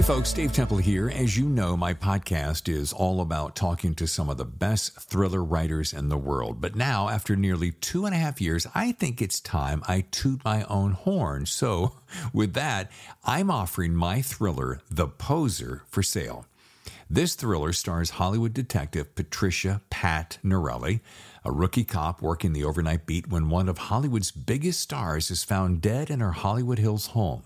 Hey folks, Dave Temple here. As you know, my podcast is all about talking to some of the best thriller writers in the world. But now, after nearly 2.5 years, I think it's time I toot my own horn. So with that, I'm offering my thriller, The Poser, for sale. This thriller stars Hollywood detective Patricia Pat Norelli, a rookie cop working the overnight beat when one of Hollywood's biggest stars is found dead in her Hollywood Hills home.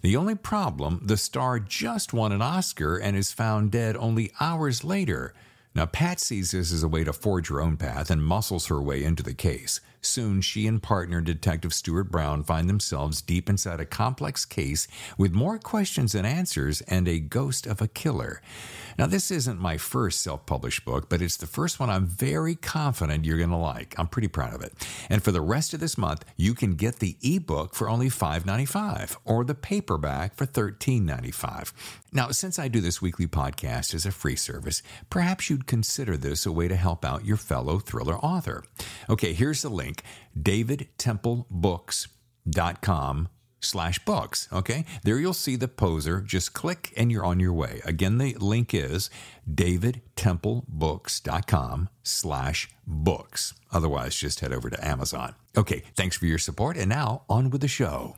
The only problem, the star just won an Oscar and is found dead only hours later. Now, Pat sees this as a way to forge her own path and muscles her way into the case. Soon, she and partner Detective Stuart Brown find themselves deep inside a complex case with more questions than answers and a ghost of a killer. Now, this isn't my first self-published book, but it's the first one I'm very confident you're going to like. I'm pretty proud of it. And for the rest of this month, you can get the ebook for only $5.95 or the paperback for $13.95. Now, since I do this weekly podcast as a free service, perhaps you'd consider this a way to help out your fellow thriller author. Okay, here's the link, davidtemplebooks.com/books. Okay, there you'll see The Poser. Just click and you're on your way. Again, the link is davidtemplebooks.com/books. Otherwise, just head over to Amazon. Okay, thanks for your support. And now on with the show.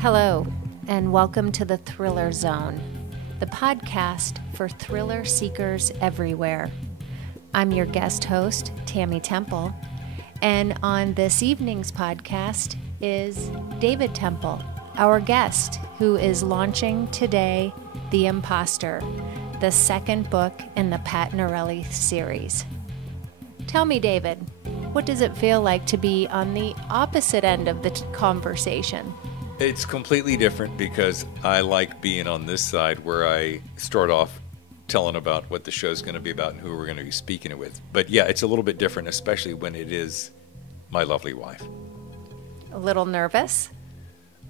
Hello, and welcome to the Thriller Zone, the podcast for thriller seekers everywhere. I'm your guest host, Tammy Temple, and on this evening's podcast is David Temple, our guest, who is launching today The Imposter, the second book in the Pat Norelli series. Tell me, David, what does it feel like to be on the opposite end of the conversation? It's completely different because I like being on this side where I start off telling about what the show's going to be about and who we're going to be speaking it with. But yeah, it's a little bit different, especially when it is my lovely wife. A little nervous?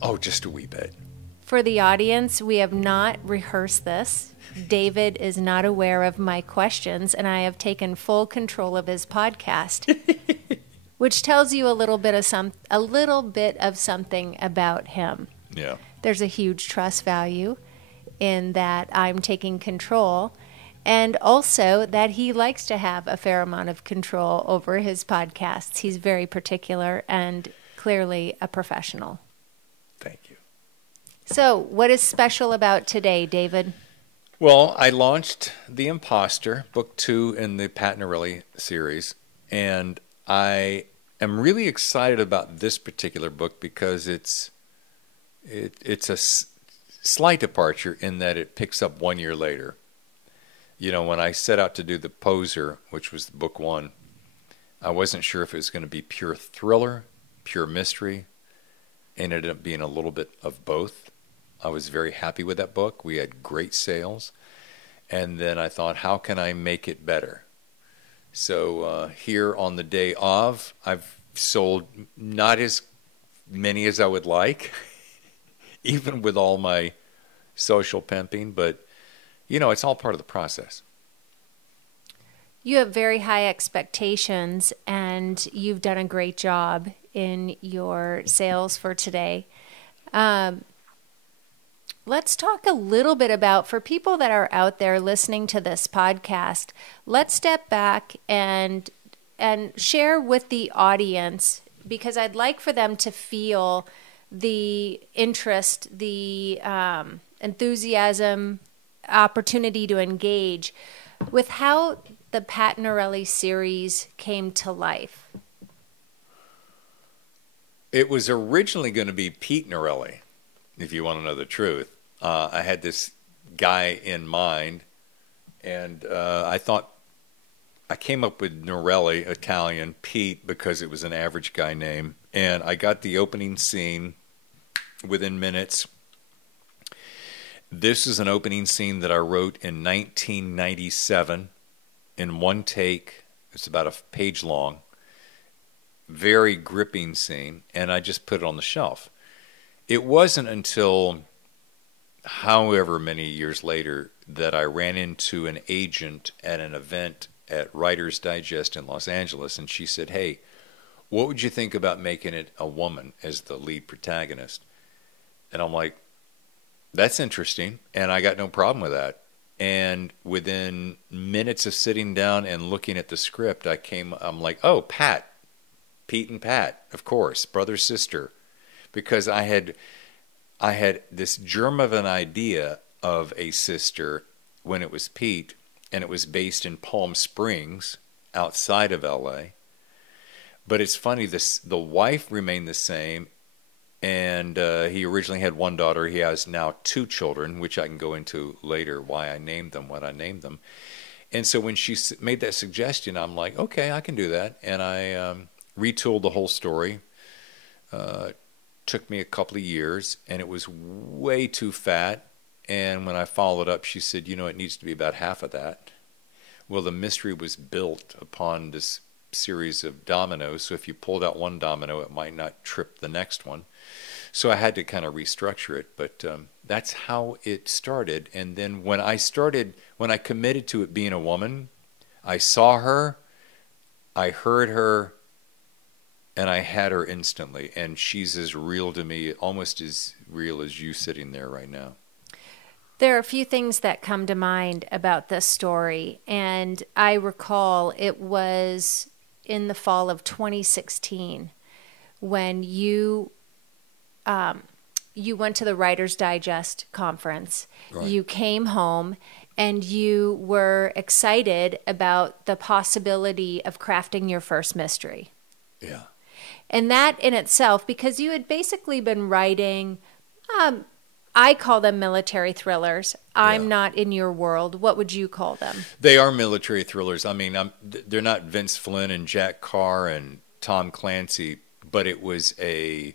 Oh, just a wee bit. For the audience, we have not rehearsed this. David is not aware of my questions, and I have taken full control of his podcast. Which tells you a little bit of something about him. Yeah. There's a huge trust value in that I'm taking control, and also that he likes to have a fair amount of control over his podcasts. He's very particular and clearly a professional. Thank you. So, what is special about today, David? Well, I launched The Imposter, book 2 in the Pat Norelli series, and I am really excited about this particular book because it's a slight departure in that it picks up 1 year later. You know, when I set out to do The Poser, which was book 1, I wasn't sure if it was going to be pure thriller, pure mystery. It ended up being a little bit of both. I was very happy with that book. We had great sales. And then I thought, how can I make it better? So here on the day of, I've sold not as many as I would like, even with all my social pimping, but, you know, it's all part of the process. You have very high expectations, and you've done a great job in your sales for today. Let's talk a little bit about, for people that are out there listening to this podcast, let's step back and share with the audience, because I'd like for them to feel the interest, the enthusiasm, opportunity to engage with how the Pat Norelli series came to life. It was originally going to be Pete Norelli, if you want to know the truth. I had this guy in mind, and I thought I came up with Norelli, Italian, Pete, because it was an average guy name. And I got the opening scene within minutes. This is an opening scene that I wrote in 1997 in one take. It's about a page long. Very gripping scene, and I just put it on the shelf. It wasn't until however many years later that I ran into an agent at an event at Writer's Digest in Los Angeles, and she said, "Hey, what would you think about making it a woman as the lead protagonist?" And I'm like, "That's interesting," and I got no problem with that. And within minutes of sitting down and looking at the script, I'm like, "Oh, Pete and Pat, of course, brother, sister," because I had this germ of an idea of a sister when it was Pete, and it was based in Palm Springs, outside of LA. But it's funny, the wife remained the same, and he originally had one daughter. He has now two children, which I can go into later, why I named them what I named them. And so when she made that suggestion, I'm like, okay, I can do that. And I retooled the whole story. Took me a couple of years, and it was way too fat. And when I followed up, she said, it needs to be about half of that. Well, the mystery was built upon this series of dominoes. So if you pulled out one domino, it might not trip the next one. So I had to kind of restructure it. But that's how it started. And then when I committed to it being a woman, I saw her, I heard her, and I had her instantly. And she's as real to me, almost as real as you sitting there right now. There are a few things that come to mind about this story, and I recall it was in the fall of 2016 when you went to the Writer's Digest conference. Right. You came home, and you were excited about the possibility of crafting your first mystery. Yeah. And that in itself, because you had basically been writing... I call them military thrillers. I'm not in your world. What would you call them? They are military thrillers. I mean, they're not Vince Flynn and Jack Carr and Tom Clancy, but it was a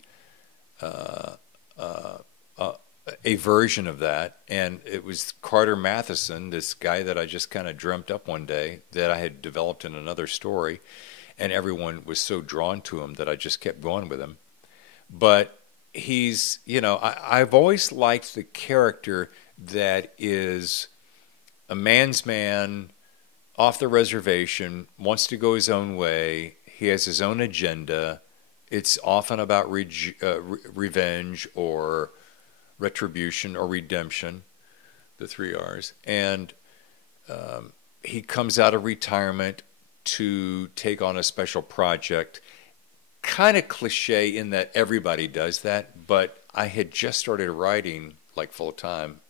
version of that. And it was Carter Matheson, this guy that I just kind of dreamt up one day that I had developed in another story. And everyone was so drawn to him that I just kept going with him. But he's, I've always liked the character that is a man's man, off the reservation, wants to go his own way. He has his own agenda. It's often about revenge or retribution or redemption, the 3 R's. And he comes out of retirement to take on a special project. Kind of cliche in that everybody does that, but I had just started writing like full time,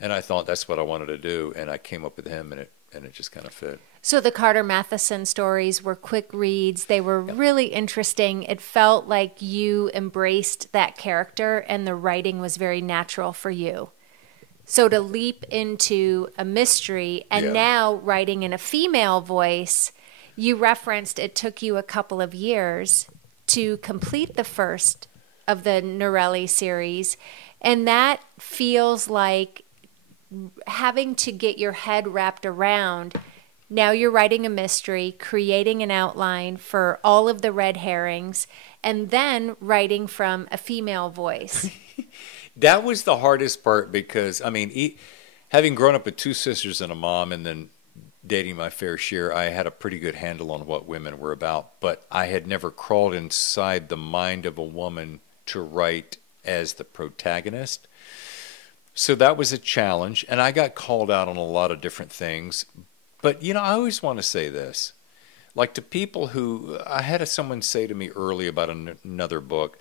and I thought that's what I wanted to do, and I came up with him, and it just kind of fit. So the Carter Matheson stories were quick reads. They were really interesting. It felt like you embraced that character, and the writing was very natural for you. So to leap into a mystery and now writing in a female voice. You referenced it took you a couple of years to complete the first of the Norelli series, and that feels like having to get your head wrapped around. Now you're writing a mystery, creating an outline for all of the red herrings, and then writing from a female voice. That was the hardest part because, having grown up with 2 sisters and a mom and then dating my fair share, I had a pretty good handle on what women were about, but I had never crawled inside the mind of a woman to write as the protagonist. So that was a challenge, and I got called out on a lot of different things. But, I always want to say this. Like to people who, I had someone say to me early about another book,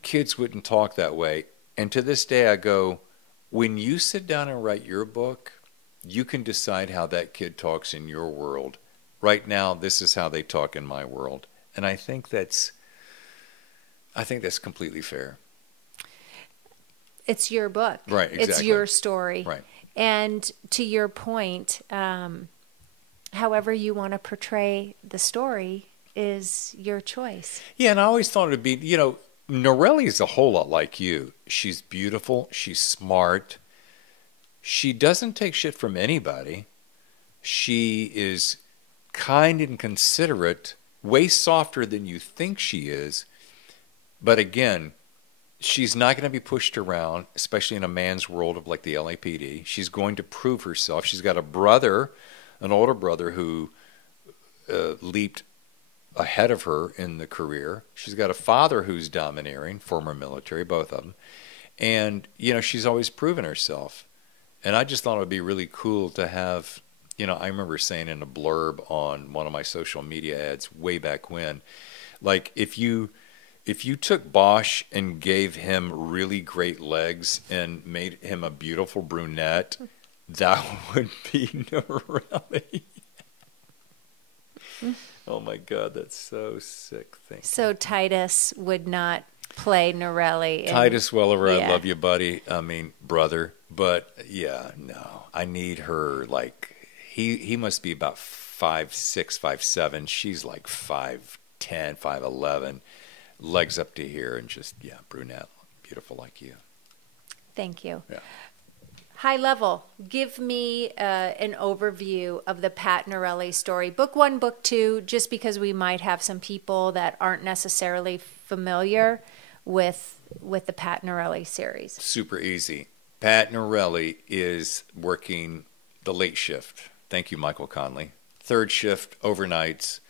kids wouldn't talk that way. And to this day I go, when you sit down and write your book, you can decide how that kid talks in your world. Right now, this is how they talk in my world. And I think that's completely fair. It's your book. Right, exactly. It's your story. Right. And to your point, however you want to portray the story is your choice. Yeah, and I always thought it would be, Norelli is a whole lot like you. She's beautiful. She's smart. She doesn't take shit from anybody. She is kind and considerate, way softer than you think she is. But again, she's not going to be pushed around, especially in a man's world of like the LAPD. She's going to prove herself. She's got a brother an older brother who leaped ahead of her in the career. She's got a father who's domineering, former military, both of them. And, she's always proven herself. And I just thought it would be really cool to have, I remember saying in a blurb on one of my social media ads way back when, like, if you took Bosch and gave him really great legs and made him a beautiful brunette, that would be Norelli. Oh my God, that's so sick. So Titus would not play Norelli. Titus Welliver, I love you, buddy. I mean, brother. But yeah, no, I need her. Like, he must be about 5'6", 5'7". She's like 5'10", 5'11", legs up to here, and just brunette, beautiful like you. Thank you. Yeah. High level, give me an overview of the Pat Norelli story. Book 1, Book 2, just because we might have some people that aren't necessarily familiar with the Pat Norelli series. Super easy. Pat Norelli is working the late shift. Thank you, Michael Conley. Third shift, overnights.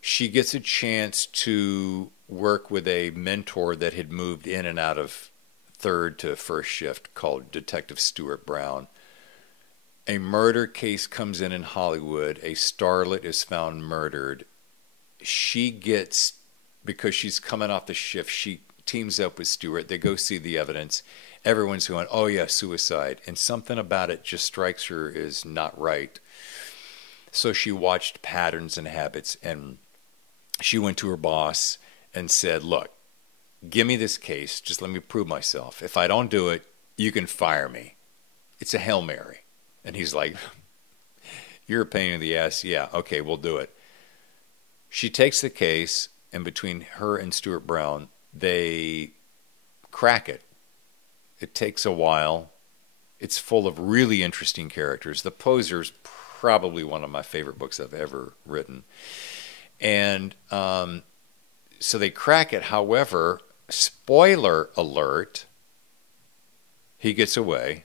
She gets a chance to work with a mentor that had moved in and out of third to first shift called Detective Stuart Brown. A murder case comes in Hollywood. A starlet is found murdered. She gets, because she's coming off the shift, she teams up with Stuart. They go see the evidence. Everyone's going, oh yeah, suicide. And something about it just strikes her as not right. So she watched patterns and habits, and she went to her boss and said, look, give me this case. Just let me prove myself. If I don't do it, you can fire me. It's a Hail Mary. And he's like, you're a pain in the ass. Yeah, okay, we'll do it. She takes the case, and between her and Stuart Brown, they crack it. It takes a while. It's full of really interesting characters. The Poser's probably one of my favorite books I've ever written. And so they crack it. However, spoiler alert, he gets away.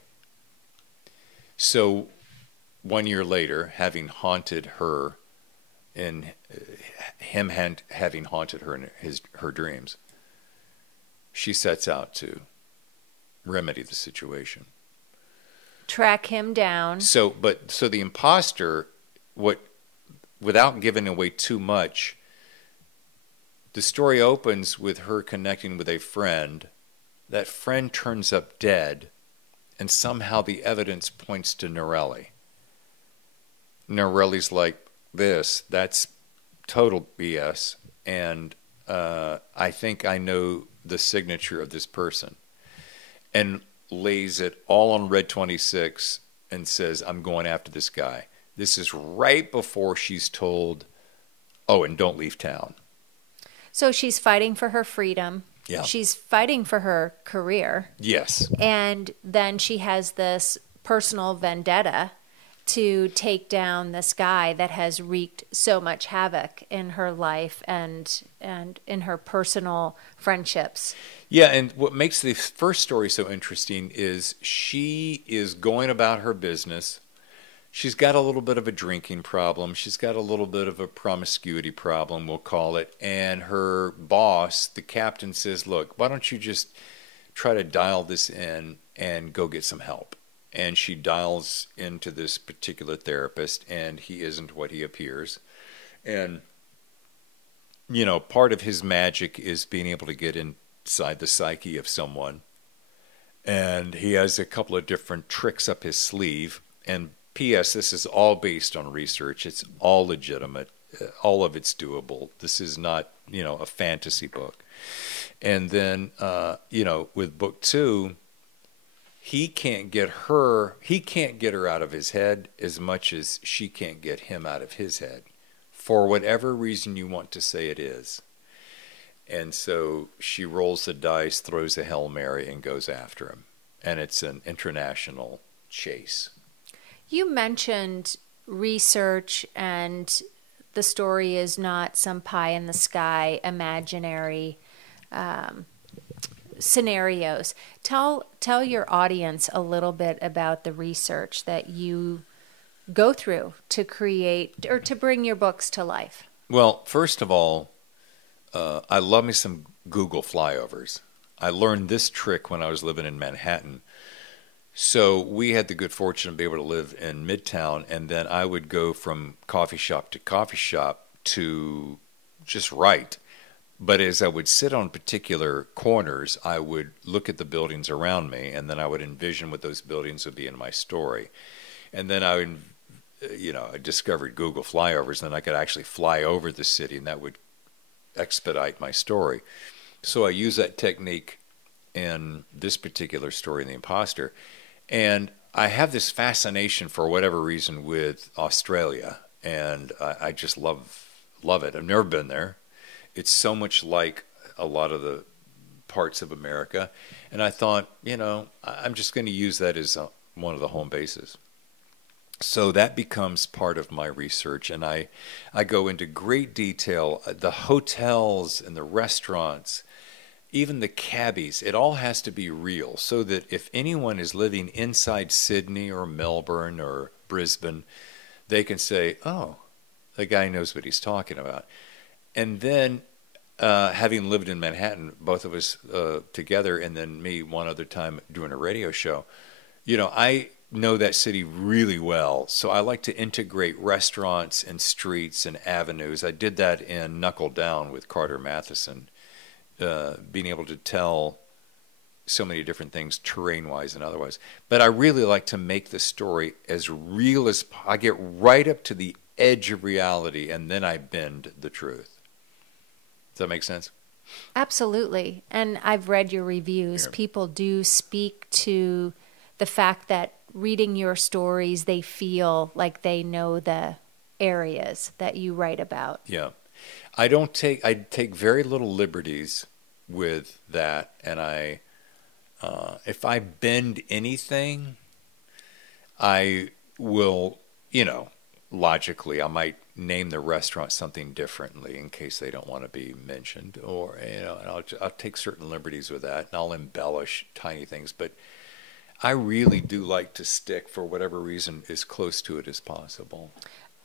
So 1 year later, having haunted her in having haunted her in her dreams, she sets out to remedy the situation. Track him down. So the imposter, without giving away too much, the story opens with her connecting with a friend. That friend turns up dead, and somehow the evidence points to Norelli. Norelli's like, that's total BS, and I think I know the signature of this person. And lays it all on Red 26 and says, I'm going after this guy. This is right before she's told, oh, and don't leave town. So she's fighting for her freedom. Yeah. She's fighting for her career. Yes. And then she has this personal vendetta to take down this guy that has wreaked so much havoc in her life and in her personal friendships. Yeah, and what makes the first story so interesting is she is going about her business. She's got a little bit of a drinking problem. She's got a little bit of a promiscuity problem, we'll call it. And her boss, the captain, says, look, why don't you just try to dial this in and go get some help? And she dials into this particular therapist, and he isn't what he appears. And, part of his magic is being able to get inside the psyche of someone. And he has a couple of different tricks up his sleeve. And P.S., this is all based on research. It's all legitimate. All of it's doable. This is not, a fantasy book. And then, with book 2, he can't get her out of his head as much as she can't get him out of his head, for whatever reason you want to say it is. And so she rolls the dice, throws a Hail Mary, and goes after him. And it's an international chase. You mentioned research, and the story is not some pie-in-the-sky imaginary scenarios. Tell your audience a little bit about the research that you go through to create or to bring your books to life? Well, first of all, I love me some Google flyovers. I learned this trick when I was living in Manhattan. So we had the good fortune to be able to live in Midtown, and then I would go from coffee shop to just write. But as I would sit on particular corners, I would look at the buildings around me, and then I would envision what those buildings would be in my story. And then I discovered Google flyovers, and then I could actually fly over the city, and that would expedite my story. So I use that technique in this particular story, The Imposter. And I have this fascination, for whatever reason, with Australia, and I just love it. I've never been there. It's so much like a lot of the parts of America. And I thought, I'm just going to use that as one of the home bases. So that becomes part of my research, and I go into great detail. The hotels and the restaurants, even the cabbies, it all has to be real, so that if anyone is living inside Sydney or Melbourne or Brisbane, they can say, oh, the guy knows what he's talking about. And then, having lived in Manhattan, both of us together, and then me one other time doing a radio show, I know that city really well. So I like to integrate restaurants and streets and avenues. I did that in Knuckle Down with Carter Matheson, being able to tell so many different things, terrain-wise and otherwise. But I really like to make the story as real as I get right up to the edge of reality, and then I bend the truth. Does that make sense? Absolutely. And I've read your reviews. Here. People do speak to the fact that reading your stories, they feel like they know the areas that you write about. Yeah. I take very little liberties with that, and if I bend anything, I will, logically, I might name the restaurant something differently in case they don't want to be mentioned, or and I'll take certain liberties with that, and I'll embellish tiny things, but I really do like to stick, for whatever reason, as close to it as possible.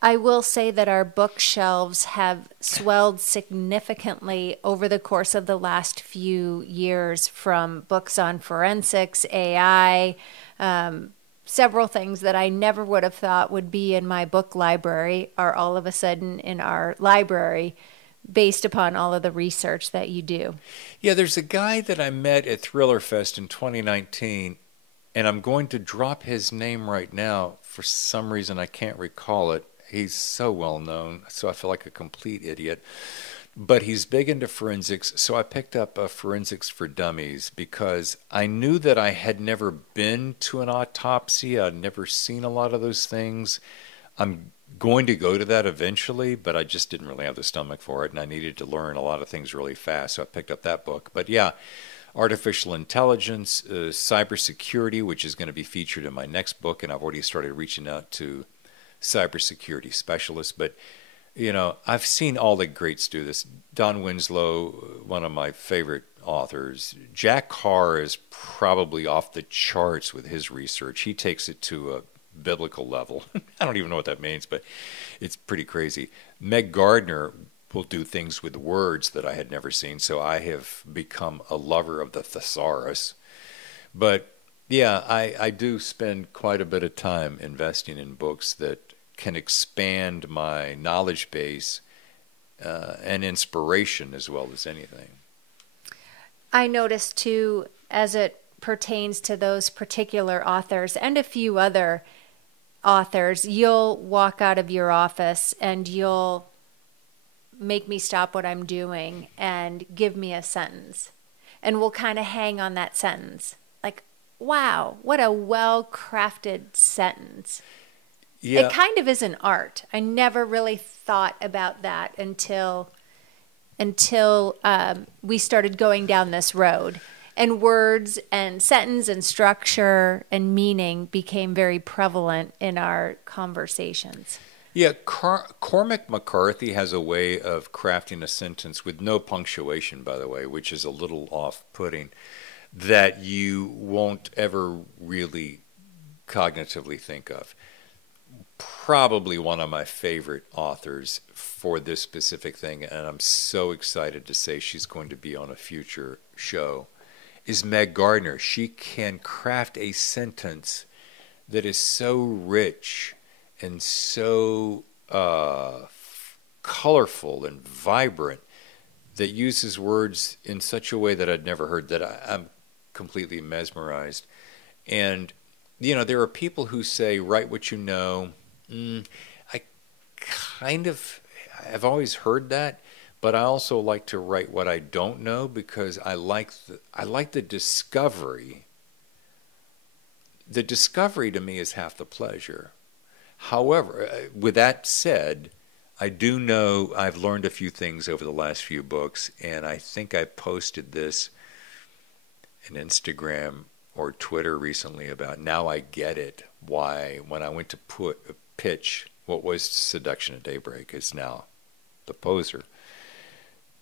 I will say that our bookshelves have swelled significantly over the course of the last few years, from books on forensics, AI, several things that I never would have thought would be in my book library are all of a sudden in our library, based upon all of the research that you do. Yeah, there's a guy that I met at Thriller Fest in 2019, and I'm going to drop his name right now. For some reason, I can't recall it. He's so well known, so I feel like a complete idiot. But he's big into forensics, so I picked up Forensics for Dummies because I knew that I had never been to an autopsy. I'd never seen a lot of those things. I'm going to go to that eventually, but I just didn't really have the stomach for it, and I needed to learn a lot of things really fast, so I picked up that book. But yeah, artificial intelligence, cybersecurity, which is going to be featured in my next book, and I've already started reaching out to cybersecurity specialists. But I've seen all the greats do this. Don Winslow, one of my favorite authors. Jack Carr is probably off the charts with his research. He takes it to a biblical level. I don't even know what that means, but it's pretty crazy. Meg Gardner will do things with words that I had never seen, so I have become a lover of the thesaurus. But yeah, I do spend quite a bit of time investing in books that can expand my knowledge base and inspiration as well as anything. I noticed too, as it pertains to those particular authors and a few other authors, you'll walk out of your office and you'll make me stop what I'm doing and give me a sentence. And we'll kind of hang on that sentence. Like, wow, what a well-crafted sentence. Yeah. It kind of is an art. I never really thought about that until we started going down this road. And words and sentence and structure and meaning became very prevalent in our conversations. Yeah, Cormac McCarthy has a way of crafting a sentence with no punctuation, by the way, which is a little off-putting, that you won't ever really cognitively think of. probably one of my favorite authors for this specific thing, and I'm so excited to say she's going to be on a future show, is Meg Gardner. She can craft a sentence that is so rich and so colorful and vibrant, that uses words in such a way that I'd never heard, that I'm completely mesmerized. And, you know, there are people who say, write what you know. I've always heard that, but I also like to write what I don't know, because I like the discovery. The discovery to me is half the pleasure. However, with that said, I do know I've learned a few things over the last few books, and I think I posted this in Instagram or Twitter recently about, now I get it, why when I went to pitch what was Seduction at Daybreak, is now The Poser,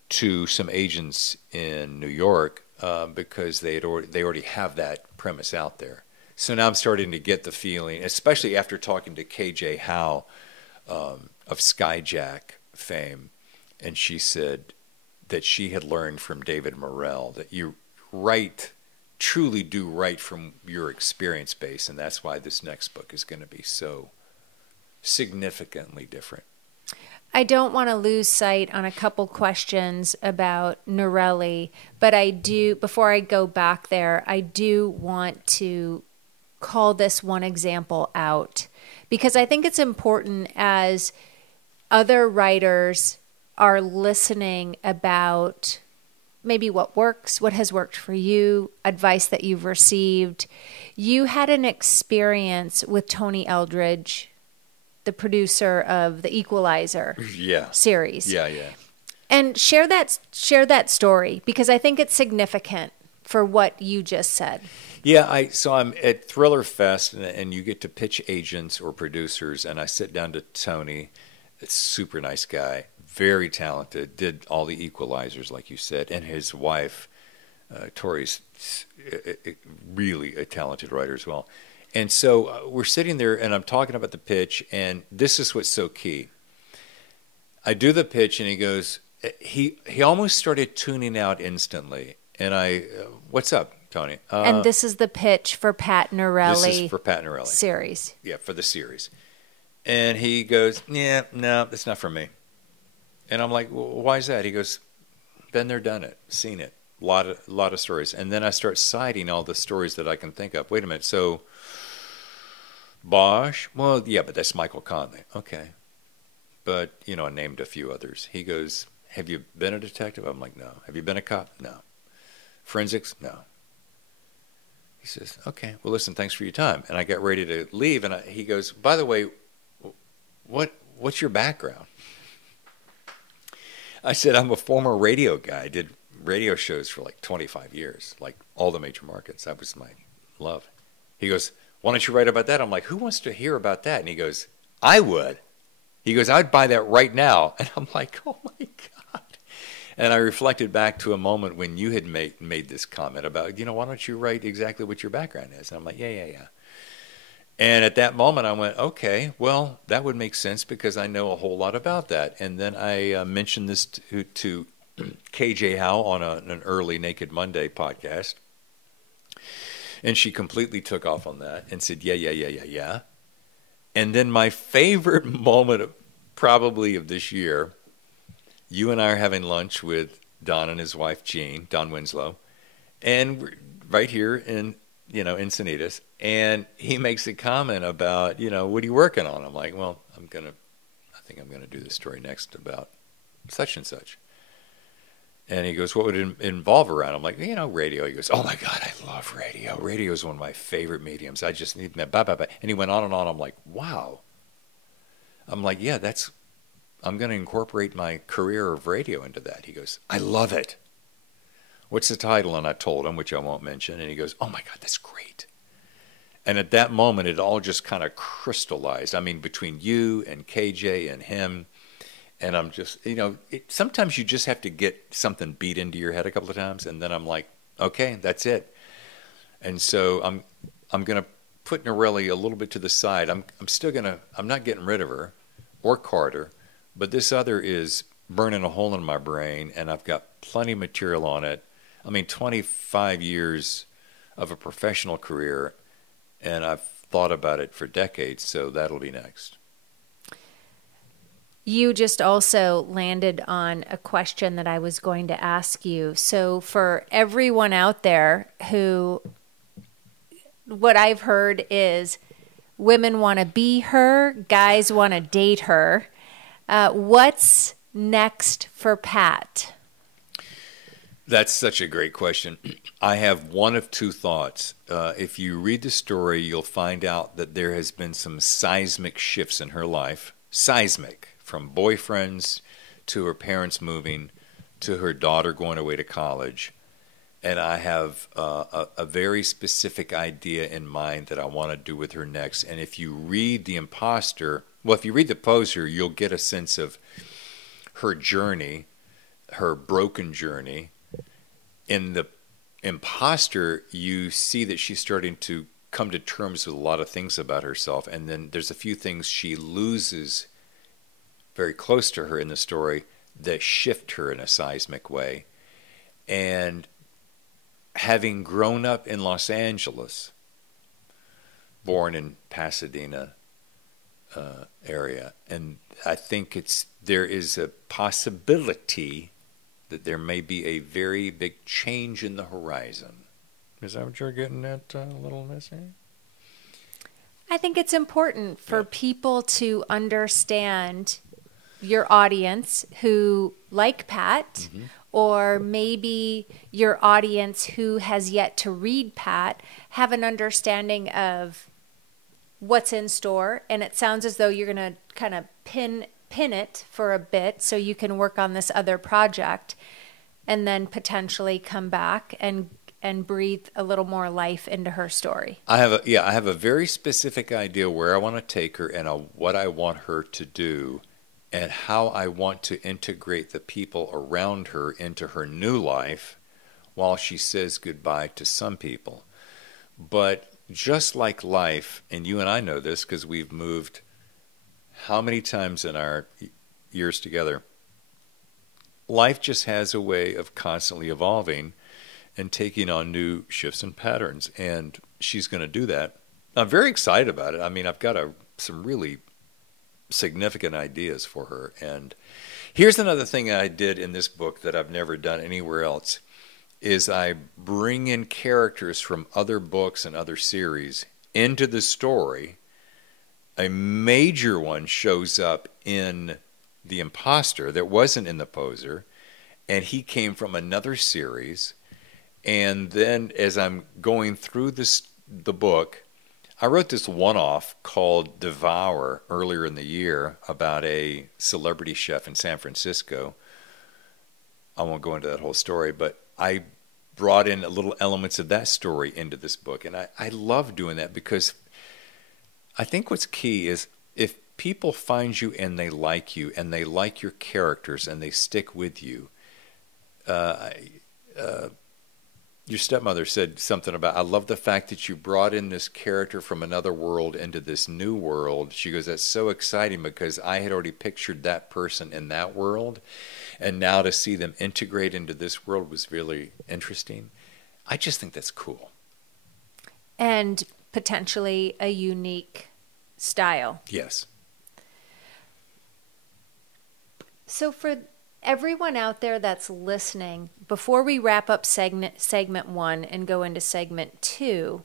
to some agents in New York, because they already have that premise out there. So now I'm starting to get the feeling, especially after talking to KJ Howe of Skyjack fame, and she said that she had learned from David Morrell that you truly do write from your experience base, and that's why this next book is going to be so significantly different. I don't want to lose sight on a couple questions about Norelli, but I do, before I go back there, I do want to call this one example out, because I think it's important as other writers are listening about maybe what works, what has worked for you, advice that you've received. You had an experience with Tony Eldridge, the producer of the Equalizer series. Yeah. And share that story, because I think it's significant for what you just said. Yeah, so I'm at Thriller Fest, and you get to pitch agents or producers, and I sit down to Tony, a super nice guy, very talented, did all the Equalizers, like you said, and his wife, Tori's really a talented writer as well. And so we're sitting there, and I'm talking about the pitch, and this is what's so key. I do the pitch, and he goes, he almost started tuning out instantly, and what's up, Tony? And this is the pitch for Pat Norelli. This is for Pat Norelli. Series. Yeah, for the series. And he goes, yeah, no, that's not for me. And I'm like, well, why is that? He goes, been there, done it, seen it, a lot of stories. And then I start citing all the stories that I can think of. Wait a minute, so Bosch? Well, yeah, but that's Michael Conley. Okay. But, I named a few others. He goes, have you been a detective? I'm like, no. Have you been a cop? No. Forensics? No. He says, okay, well, listen, thanks for your time. And I got ready to leave, and he goes, by the way, what's your background? I said, I'm a former radio guy. I did radio shows for like 25 years, like all the major markets. That was my love. He goes, why don't you write about that? I'm like, who wants to hear about that? And he goes, I would. He goes, I'd buy that right now. And I'm like, oh, my God. And I reflected back to a moment when you had made this comment about, why don't you write exactly what your background is? And I'm like, yeah. And at that moment, I went, okay, well, that would make sense because I know a whole lot about that. And then I mentioned this to KJ Howe on an early Naked Monday podcast. And she completely took off on that and said, yeah. And then my favorite moment probably of this year, you and I are having lunch with Don and his wife, Jean, Don Winslow, and we're right here in Encinitas, and he makes a comment about, what are you working on? I'm like, well, I think I'm going to do this story next about such and such. And he goes, what would it involve around? I'm like, radio. He goes, oh my God, I love radio. Radio is one of my favorite mediums. I just need that, blah, blah, blah. And he went on and on. I'm like, wow. I'm like, yeah, I'm going to incorporate my career of radio into that. He goes, I love it. What's the title? And I told him, which I won't mention. And he goes, oh my God, that's great. And at that moment, it all just kind of crystallized. I mean, between you and KJ and him, and I'm just, sometimes you just have to get something beat into your head a couple of times. And then I'm like, okay, that's it. And so I'm going to put Norelli a little bit to the side. I'm not getting rid of her or Carter, but this other is burning a hole in my brain, and I've got plenty of material on it. I mean, 25 years of a professional career, and I've thought about it for decades, so that'll be next. You just also landed on a question that I was going to ask you. So for everyone out there who, what I've heard is women want to be her, guys want to date her. What's next for Pat? That's such a great question. I have one of two thoughts. If you read the story, you'll find out that there has been some seismic shifts in her life. Seismic. From boyfriends to her parents moving to her daughter going away to college. And I have a very specific idea in mind that I want to do with her next. And if you read The Imposter, well, if you read The Poser, you'll get a sense of her journey, her broken journey. In The Imposter, you see that she's starting to come to terms with a lot of things about herself. And then there's a few things she loses very close to her in the story that shift her in a seismic way. And having grown up in Los Angeles, born in Pasadena area, and I think there is a possibility that there may be a very big change in the horizon. Is that what you're getting at, little Missy? I think it's important for people to understand your audience who like Pat, or maybe your audience who has yet to read Pat, have an understanding of what's in store. And it sounds as though you're going to kind of pin it for a bit so you can work on this other project and then potentially come back and breathe a little more life into her story. I have a very specific idea where I want to take her and what I want her to do, and how I want to integrate the people around her into her new life while she says goodbye to some people. But just like life, and you and I know this because we've moved how many times in our years together, life just has a way of constantly evolving and taking on new shifts and patterns, and she's going to do that. I'm very excited about it. I mean, I've got some really significant ideas for her. And here's another thing I did in this book that I've never done anywhere else, is I bring in characters from other books and other series into the story. A major one shows up in The Imposter that wasn't in The Poser, and he came from another series. And then as I'm going through the book, I wrote this one-off called Devour earlier in the year about a celebrity chef in San Francisco. I won't go into that whole story, but I brought in little elements of that story into this book. And I love doing that because I think what's key is if people find you and they like your characters and they stick with you, your stepmother said something about, I love the fact that you brought in this character from another world into this new world. She goes, that's so exciting because I had already pictured that person in that world. And now to see them integrate into this world was really interesting. I just think that's cool. And potentially a unique style. Yes. So for everyone out there that's listening, before we wrap up segment 1 and go into segment 2,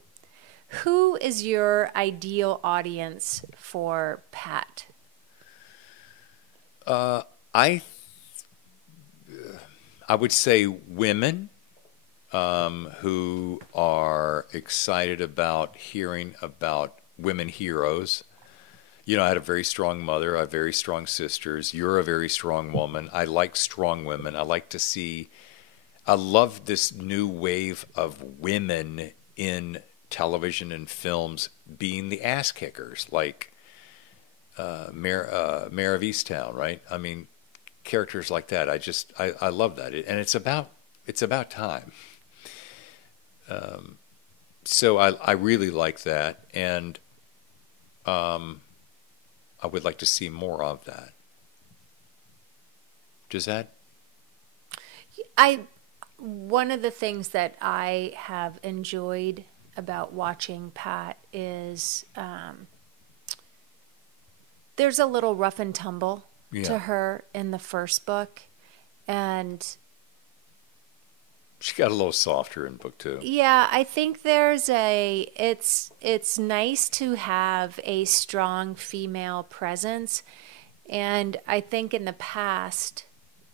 who is your ideal audience for Pat? I would say women who are excited about hearing about women heroes. You know, I had a very strong mother. I have very strong sisters. You're a very strong woman. I like strong women. I love this new wave of women in television and films being the ass kickers, like Mayor of Easttown, right? I mean, characters like that. I love that. And it's about time. So I really like that, and I would like to see more of that. Does that? One of the things that I have enjoyed about watching Pat is there's a little rough and tumble to her in the first book, and she got a little softer in book 2. Yeah, I think it's nice to have a strong female presence, and I think in the past,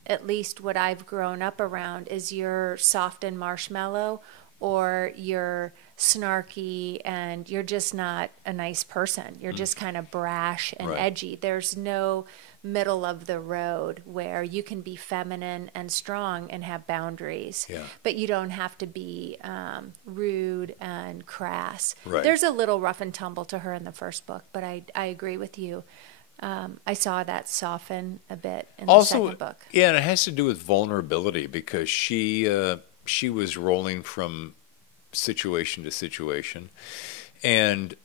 at least what I've grown up around, is you're soft and marshmallow, or you're snarky and you're just not a nice person. You're just kind of brash and edgy. There's no middle of the road where you can be feminine and strong and have boundaries, but you don't have to be rude and crass. Right. There's a little rough and tumble to her in the first book, but I agree with you. I saw that soften a bit in the second book. Yeah, and it has to do with vulnerability, because she was rolling from situation to situation, and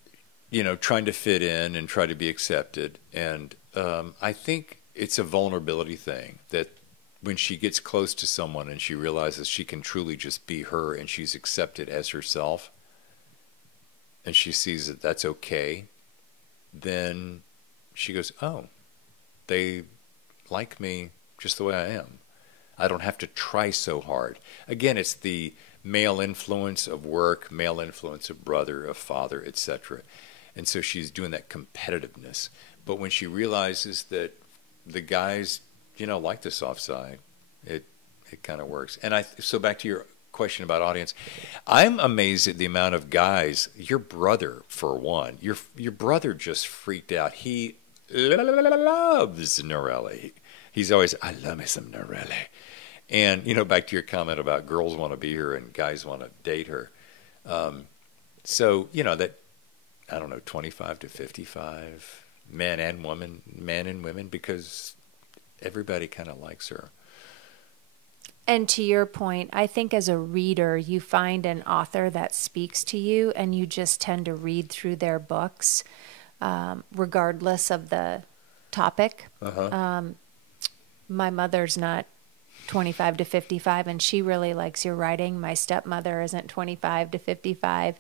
trying to fit in and try to be accepted. And I think it's a vulnerability thing, that when she gets close to someone and she realizes she can truly just be her and she's accepted as herself, and she sees that that's okay, then she goes, oh, they like me just the way I am. I don't have to try so hard. Again, it's the male influence of work, male influence of brother, of father, etc. And so she's doing that competitiveness. But when she realizes that the guys, like the soft side, it kind of works. And so back to your question about audience, I'm amazed at the amount of guys. Your brother, for one, your brother just freaked out. He loves Norelli. He's always, I love me some Norelli. And, back to your comment about girls want to be her and guys want to date her. So, that, I don't know, 25 to 55, men and women, because everybody kind of likes her. And to your point, I think as a reader, you find an author that speaks to you, and you just tend to read through their books, regardless of the topic. My mother's not 25 to 55, and she really likes your writing. My stepmother isn't 25 to 55,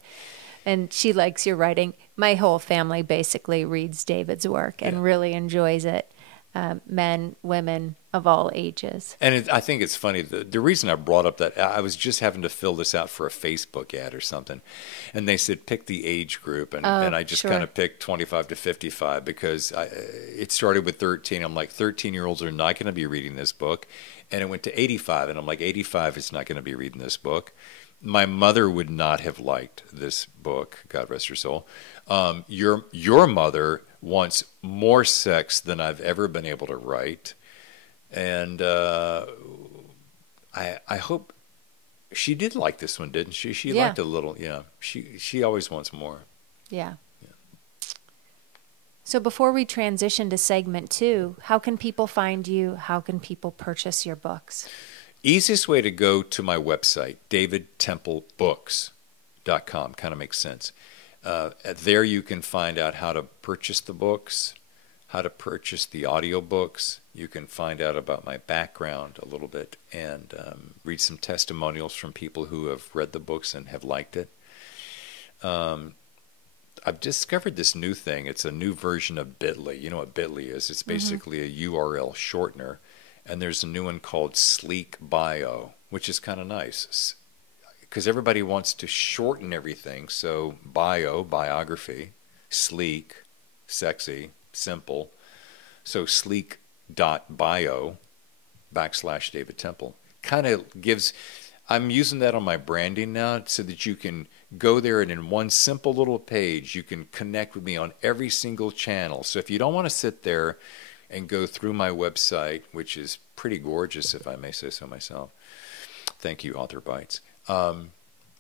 and she likes your writing. My whole family basically reads David's work and really enjoys it. Men, women of all ages. And I think it's funny, the reason I brought up that, I was just having to fill this out for a Facebook ad or something, and they said pick the age group, and I just kind of picked 25 to 55 because it started with 13. I'm like, 13-year-olds are not going to be reading this book. And it went to 85, and I'm like, 85 is not going to be reading this book. My mother would not have liked this book, God rest her soul. Your mother wants more sex than I've ever been able to write. And I hope she did like this one, didn't she? She liked it a little. Yeah, she always wants more. Yeah. So before we transition to segment 2, how can people find you? How can people purchase your books? Easiest way to go to my website, davidtemplebooks.com. Kind of makes sense. There you can find out how to purchase the books, how to purchase the audiobooks. You can find out about my background a little bit, and read some testimonials from people who have read the books and have liked it. I've discovered this new thing. It's a new version of Bitly. You know what Bitly is? It's basically a URL shortener. And there's a new one called Sleek Bio, which is kind of nice, because everybody wants to shorten everything. So biography, sleek, sexy, simple. So sleek.bio/David Temple kind of gives, I'm using that on my branding now so that you can go there and in one simple little page, you can connect with me on every single channel. So if you don't want to sit there and go through my website, which is pretty gorgeous, if I may say so myself. Thank you, Author Bites.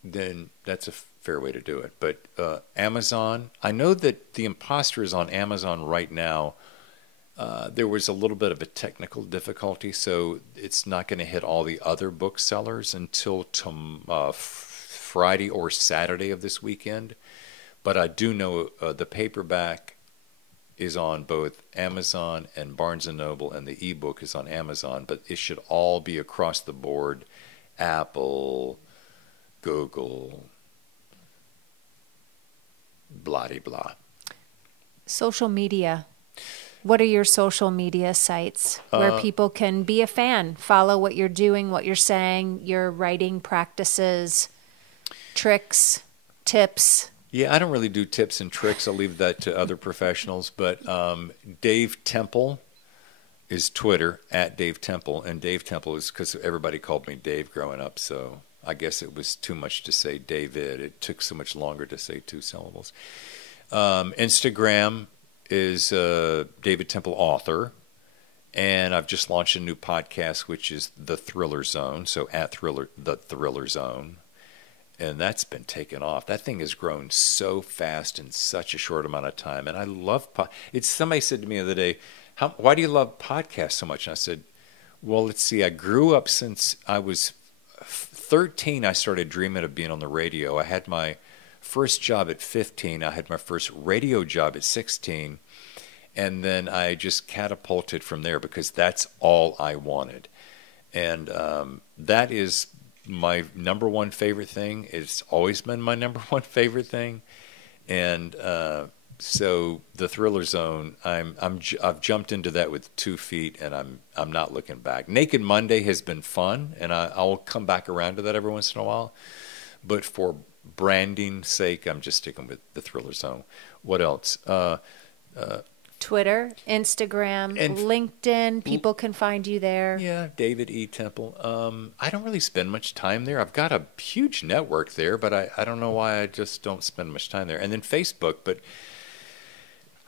Then that's a fair way to do it. But Amazon, I know that The Imposter is on Amazon right now. There was a little bit of a technical difficulty, so it's not going to hit all the other booksellers until Friday or Saturday of this weekend. But I do know the paperback is on both Amazon and Barnes & Noble, and the ebook is on Amazon. But it should all be across the board, Apple, Google, blah-de-blah. Social media. What are your social media sites where people can be a fan, follow what you're doing, what you're saying, your writing practices, tricks, tips? Yeah, I don't really do tips and tricks. I'll leave that to other professionals. But Dave Temple is Twitter, at Dave Temple. And Dave Temple is because everybody called me Dave growing up. So I guess it was too much to say David. It took so much longer to say 2 syllables. Instagram is David Temple Author. And I've just launched a new podcast, which is The Thriller Zone. So at The Thriller Zone. And that's been taken off. That thing has grown so fast in such a short amount of time. And I love it's somebody said to me the other day, why do you love podcasts so much? And I said, well, let's see. I grew up since I was 13. I started dreaming of being on the radio. I had my first job at 15. I had my first radio job at 16. And then I just catapulted from there because that's all I wanted. And that is my number one favorite thing. It's always been my number one favorite thing. And so the Thriller Zone, I've jumped into that with 2 feet, and I'm not looking back. Naked Monday has been fun, and I'll come back around to that every once in a while. But for branding sake, I'm just sticking with the Thriller Zone. What else? Twitter, Instagram, and LinkedIn. People can find you there. Yeah, David E. Temple. I don't really spend much time there. I've got a huge network there, but I don't know why I just don't spend much time there. And then Facebook, but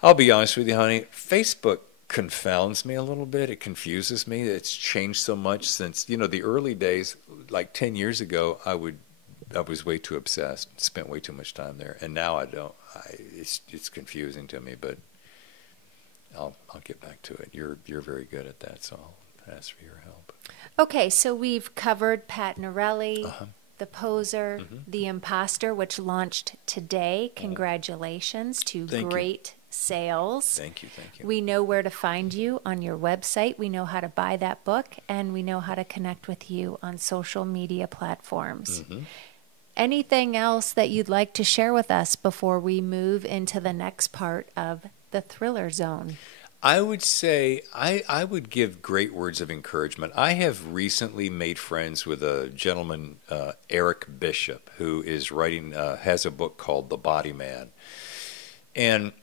I'll be honest with you, honey, Facebook confounds me a little bit. It confuses me. It's changed so much since, the early days, like 10 years ago, I was way too obsessed, spent way too much time there. And now I don't. It's confusing to me, but I'll get back to it. You're very good at that, so I'll ask for your help. Okay, so we've covered Pat Norelli, The Poser, The Imposter, which launched today. Congratulations to great sales. Thank you. We know where to find you on your website. We know how to buy that book, and we know how to connect with you on social media platforms. Anything else that you'd like to share with us before we move into the next part of the Thriller Zone? I would say I would give great words of encouragement. I have recently made friends with a gentleman, Eric Bishop, who is writing, has a book called The Body Man. And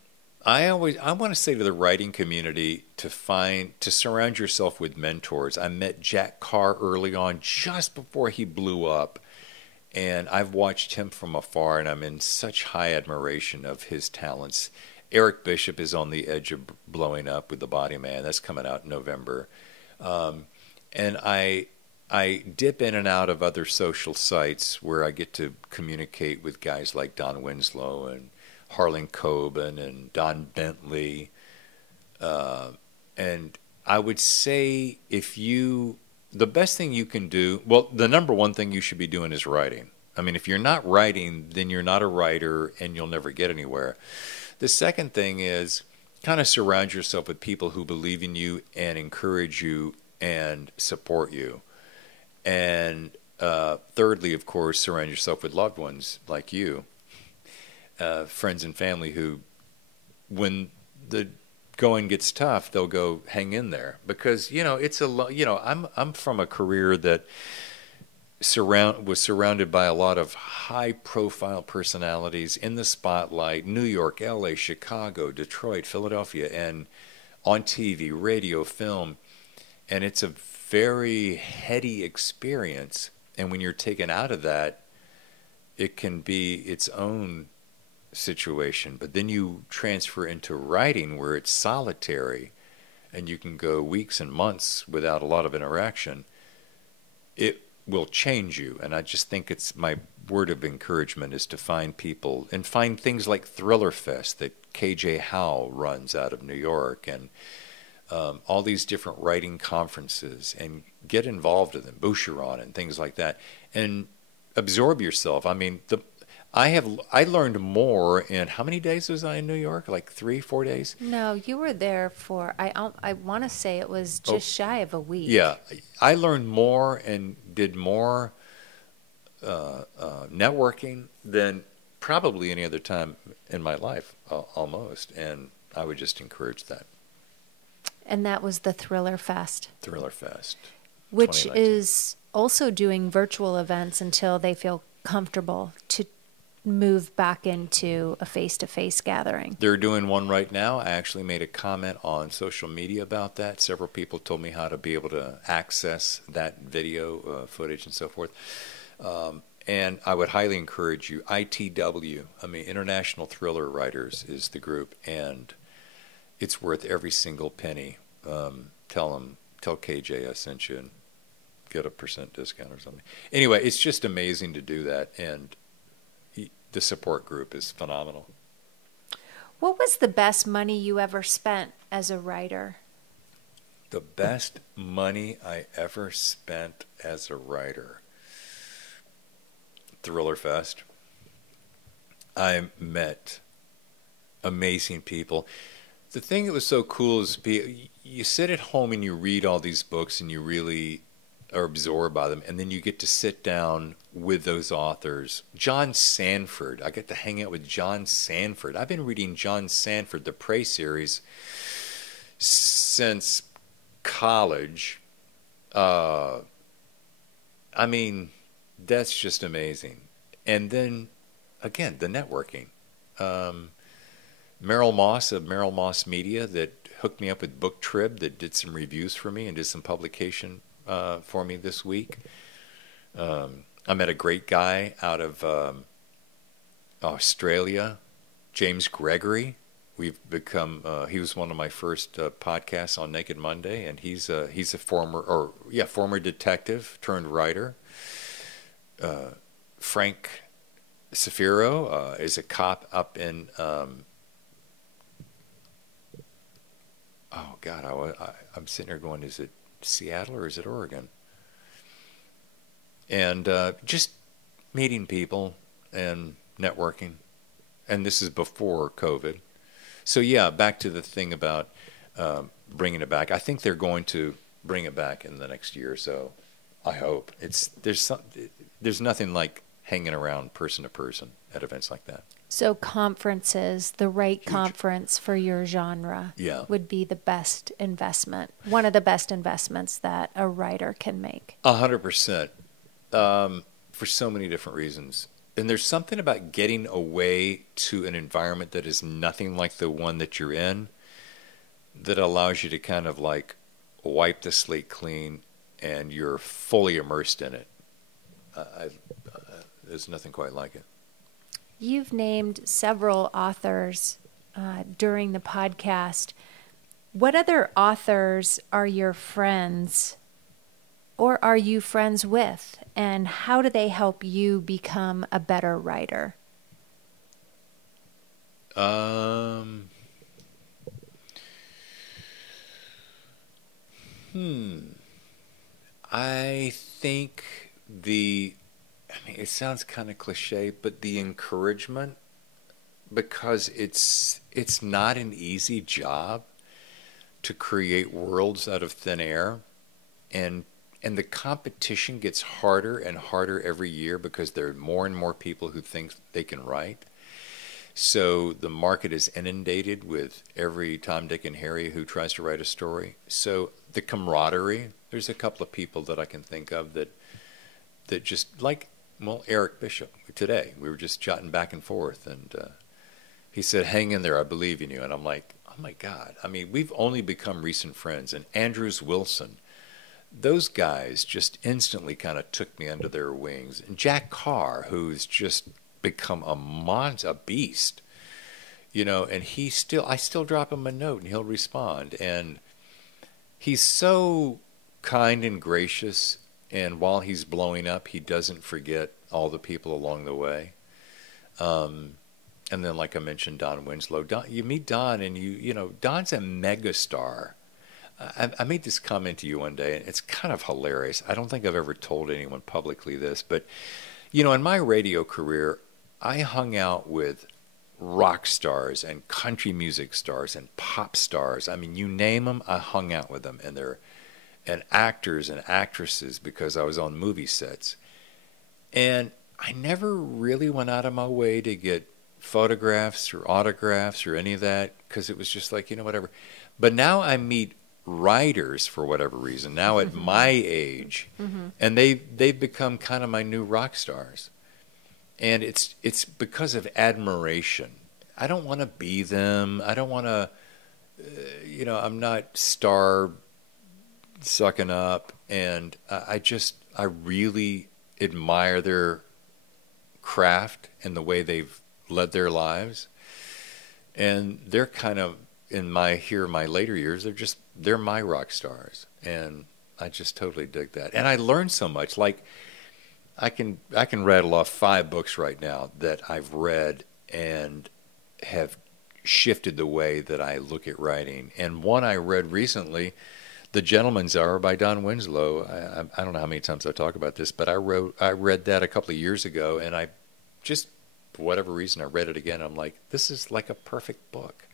I want to say to the writing community to surround yourself with mentors. I met Jack Carr early on, just before he blew up. And I've watched him from afar, and I'm in such high admiration of his talents. Eric Bishop is on the edge of blowing up with The Body Man. That's coming out in November. And I dip in and out of other social sites where I get to communicate with guys like Don Winslow and Harlan Coben and Don Bentley. And I would say the best thing you can do, well, the number one thing you should be doing is writing. I mean, if you're not writing, then you're not a writer and you'll never get anywhere. The second thing is kind of surround yourself with people who believe in you and encourage you and support you. And thirdly, of course, surround yourself with loved ones like you, friends and family who, when the going gets tough, they'll go hang in there. Because, it's I'm from a career that was surrounded by a lot of high-profile personalities in the spotlight, New York, L.A., Chicago, Detroit, Philadelphia, and on TV, radio, film. And it's a very heady experience. And when you're taken out of that, it can be its own situation. But then you transfer into writing where it's solitary and you can go weeks and months without a lot of interaction. It will change you. And I just think it's my word of encouragement is to find people and find things like Thriller Fest that KJ Howell runs out of New York, and all these different writing conferences, and get involved in them, Boucheron and things like that. And absorb yourself. I mean, I learned more in how many days was I in New York? Like 3-4 days? No, you were there for, I want to say it was just shy of a week. Yeah, I learned more and did more networking than probably any other time in my life, almost. And I would just encourage that. And that was the Thriller Fest. Thriller Fest. Which 2019. is also doing virtual events until they feel comfortable to move back into a face-to-face gathering. They're doing one right now. I actually made a comment on social media about that. Several people told me how to be able to access that video footage and so forth. And I would highly encourage you. ITW, International Thriller Writers is the group, and it's worth every single penny. Tell KJ I sent you and get a % discount or something. Anyway, it's just amazing to do that, and the support group is phenomenal. What was the best money you ever spent as a writer? The best money I ever spent as a writer. Thriller Fest. I met amazing people. The thing that was so cool is you sit at home and you read all these books and you really are absorbed by them, and then you get to sit down with those authors. John Sanford, I get to hang out with John Sanford. I've been reading John Sanford, the Prey series, since college. That's just amazing. And then, again, the networking. Merrill Moss of Merrill Moss Media that hooked me up with Book Trib that did some reviews for me and did some publication for me this week. I met a great guy out of Australia, James Gregory. We've become. He was one of my first podcasts on Naked Monday, and he's a former detective turned writer. Frank Safiro is a cop up in. I'm sitting there going, is it Seattle or is it Oregon? And just meeting people and networking. And this is before COVID. So yeah, back to the thing about bringing it back. I think they're going to bring it back in the next year or so. I hope. There's nothing like hanging around person to person at events like that. So conferences, the right Huge. Conference for your genre would be the best investment, one of the best investments that a writer can make. 100%. For so many different reasons. And there's something about getting away to an environment that is nothing like the one that you're in that allows you to kind of like wipe the slate clean and you're fully immersed in it. There's nothing quite like it. You've named several authors during the podcast. What other authors are your friends or are you friends with? And how do they help you become a better writer? I think it sounds kind of cliche, but the encouragement, because it's not an easy job to create worlds out of thin air, and the competition gets harder and harder every year because there are more and more people who think they can write. So the market is inundated with every Tom, Dick, and Harry who tries to write a story. So the camaraderie, there's a couple of people that I can think of that just like, Eric Bishop today. We were just chatting back and forth, and he said, hang in there, I believe in you. And I'm like, oh my God. We've only become recent friends. And Andrews Wilson, those guys just instantly kind of took me under their wings. And Jack Carr, who's just become a beast, and I still drop him a note and he'll respond. And he's so kind and gracious. And while he's blowing up, he doesn't forget all the people along the way. And then, like I mentioned, Don Winslow. You meet Don, and Don's a megastar. I made this comment to you one day, and it's kind of hilarious. I don't think I've ever told anyone publicly this, but, In my radio career, I hung out with rock stars and country music stars and pop stars. I mean, you name them, I hung out with them. And actors and actresses, because I was on movie sets. And I never really went out of my way to get photographs or autographs or any of that, because it was just like, whatever. But now I meet writers for whatever reason, now at my age, and they've become kind of my new rock stars. And it's because of admiration. I don't want to be them. I don't want to, I'm not star sucking up. And I really admire their craft and the way they've led their lives. And they're kind of, in my later years, they're my rock stars. And I just totally dig that. And I learned so much. Like, I can rattle off 5 books right now that I've read and have shifted the way that I look at writing. And one I read recently, The Gentleman's Hour by Don Winslow. I don't know how many times I talk about this, but I read that a couple of years ago, and I just, for whatever reason, I read it again. I'm like, this is like a perfect book.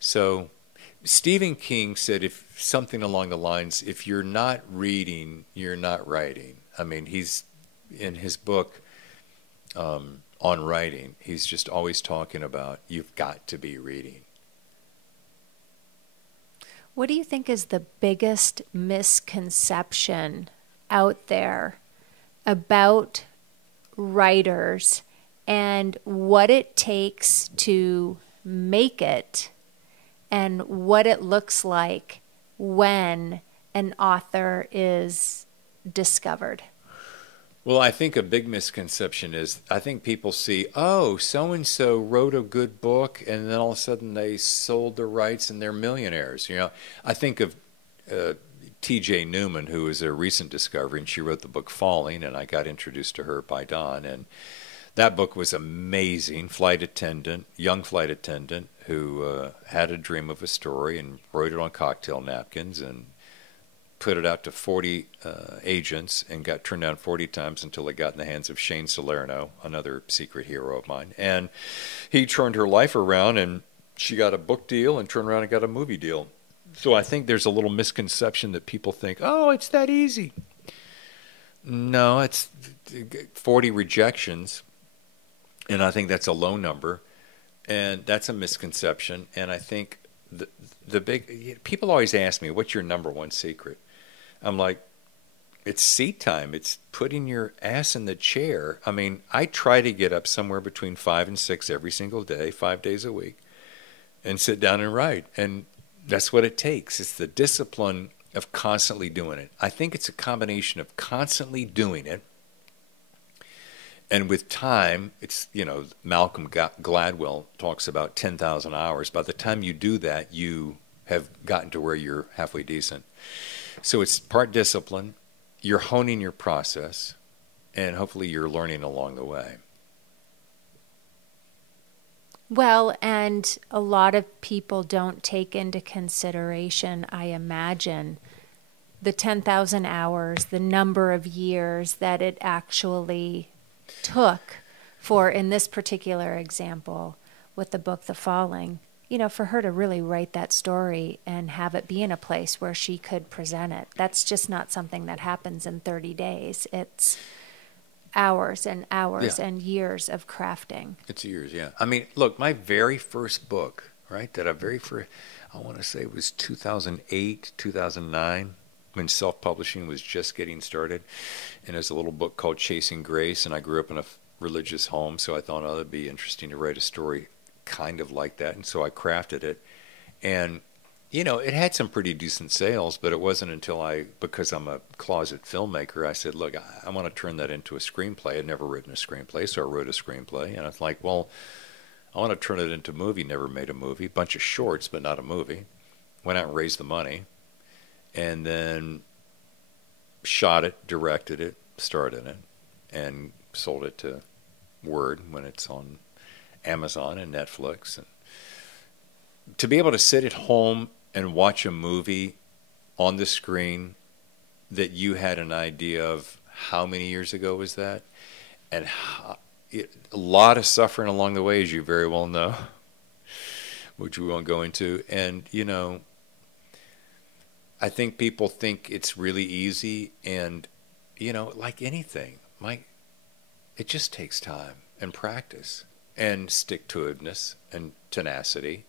So Stephen King said something along the lines, if you're not reading, you're not writing. I mean, he's in his book on writing, he's just always talking about you've got to be reading. What do you think is the biggest misconception out there about writers and what it takes to make it and what it looks like when an author is discovered? Well, I think a big misconception is, I think people see, oh, so-and-so wrote a good book, and then all of a sudden they sold the rights and they're millionaires. I think of T.J. Newman, who is a recent discovery, and she wrote the book Falling, and I got introduced to her by Don, and that book was amazing. Young flight attendant who had a dream of a story and wrote it on cocktail napkins and put it out to 40 agents and got turned down 40 times until it got in the hands of Shane Salerno, another secret hero of mine. And he turned her life around, and she got a book deal and turned around and got a movie deal. So I think there's a little misconception that people think, oh, it's that easy. No, it's 40 rejections, and I think that's a low number, and that's a misconception. And I think the big, people always ask me, what's your number one secret? I'm like, it's seat time. It's putting your ass in the chair. I mean, I try to get up somewhere between 5 and 6 every single day, 5 days a week, and sit down and write. And that's what it takes. It's the discipline of constantly doing it. I think it's a combination of constantly doing it, and with time, it's, Malcolm Gladwell talks about 10,000 hours. By the time you do that, you have gotten to where you're halfway decent. So it's part discipline, you're honing your process, and hopefully you're learning along the way. Well, and a lot of people don't take into consideration, I imagine, the 10,000 hours, the number of years that it actually took for, in this particular example, with the book The Falling, for her to really write that story and have it be in a place where she could present it. That's just not something that happens in 30 days. It's hours and hours and years of crafting. It's years, yeah. I mean, look, my very first book, right, I want to say it was 2008, 2009, when self-publishing was just getting started. And there's a little book called Chasing Grace, and I grew up in a religious home, so I thought, it'd be interesting to write a story kind of like that, and so I crafted it. And it had some pretty decent sales, but it wasn't until because I'm a closet filmmaker, I said, look, I want to turn that into a screenplay. I'd never written a screenplay, so I wrote a screenplay, and I was like, well, I want to turn it into a movie. Never made a movie. Bunch of shorts, but not a movie. Went out and raised the money, and then shot it, directed it, starred in it, and sold it to Word when it's on Amazon and Netflix. And to be able to sit at home and watch a movie on the screen that you had an idea of, how many years ago was that? and a lot of suffering along the way, as you very well know, which we won't go into. And, you know, I think people think it's really easy, and, you know, like anything, it just takes time and practice and stick-to-itiveness and tenacity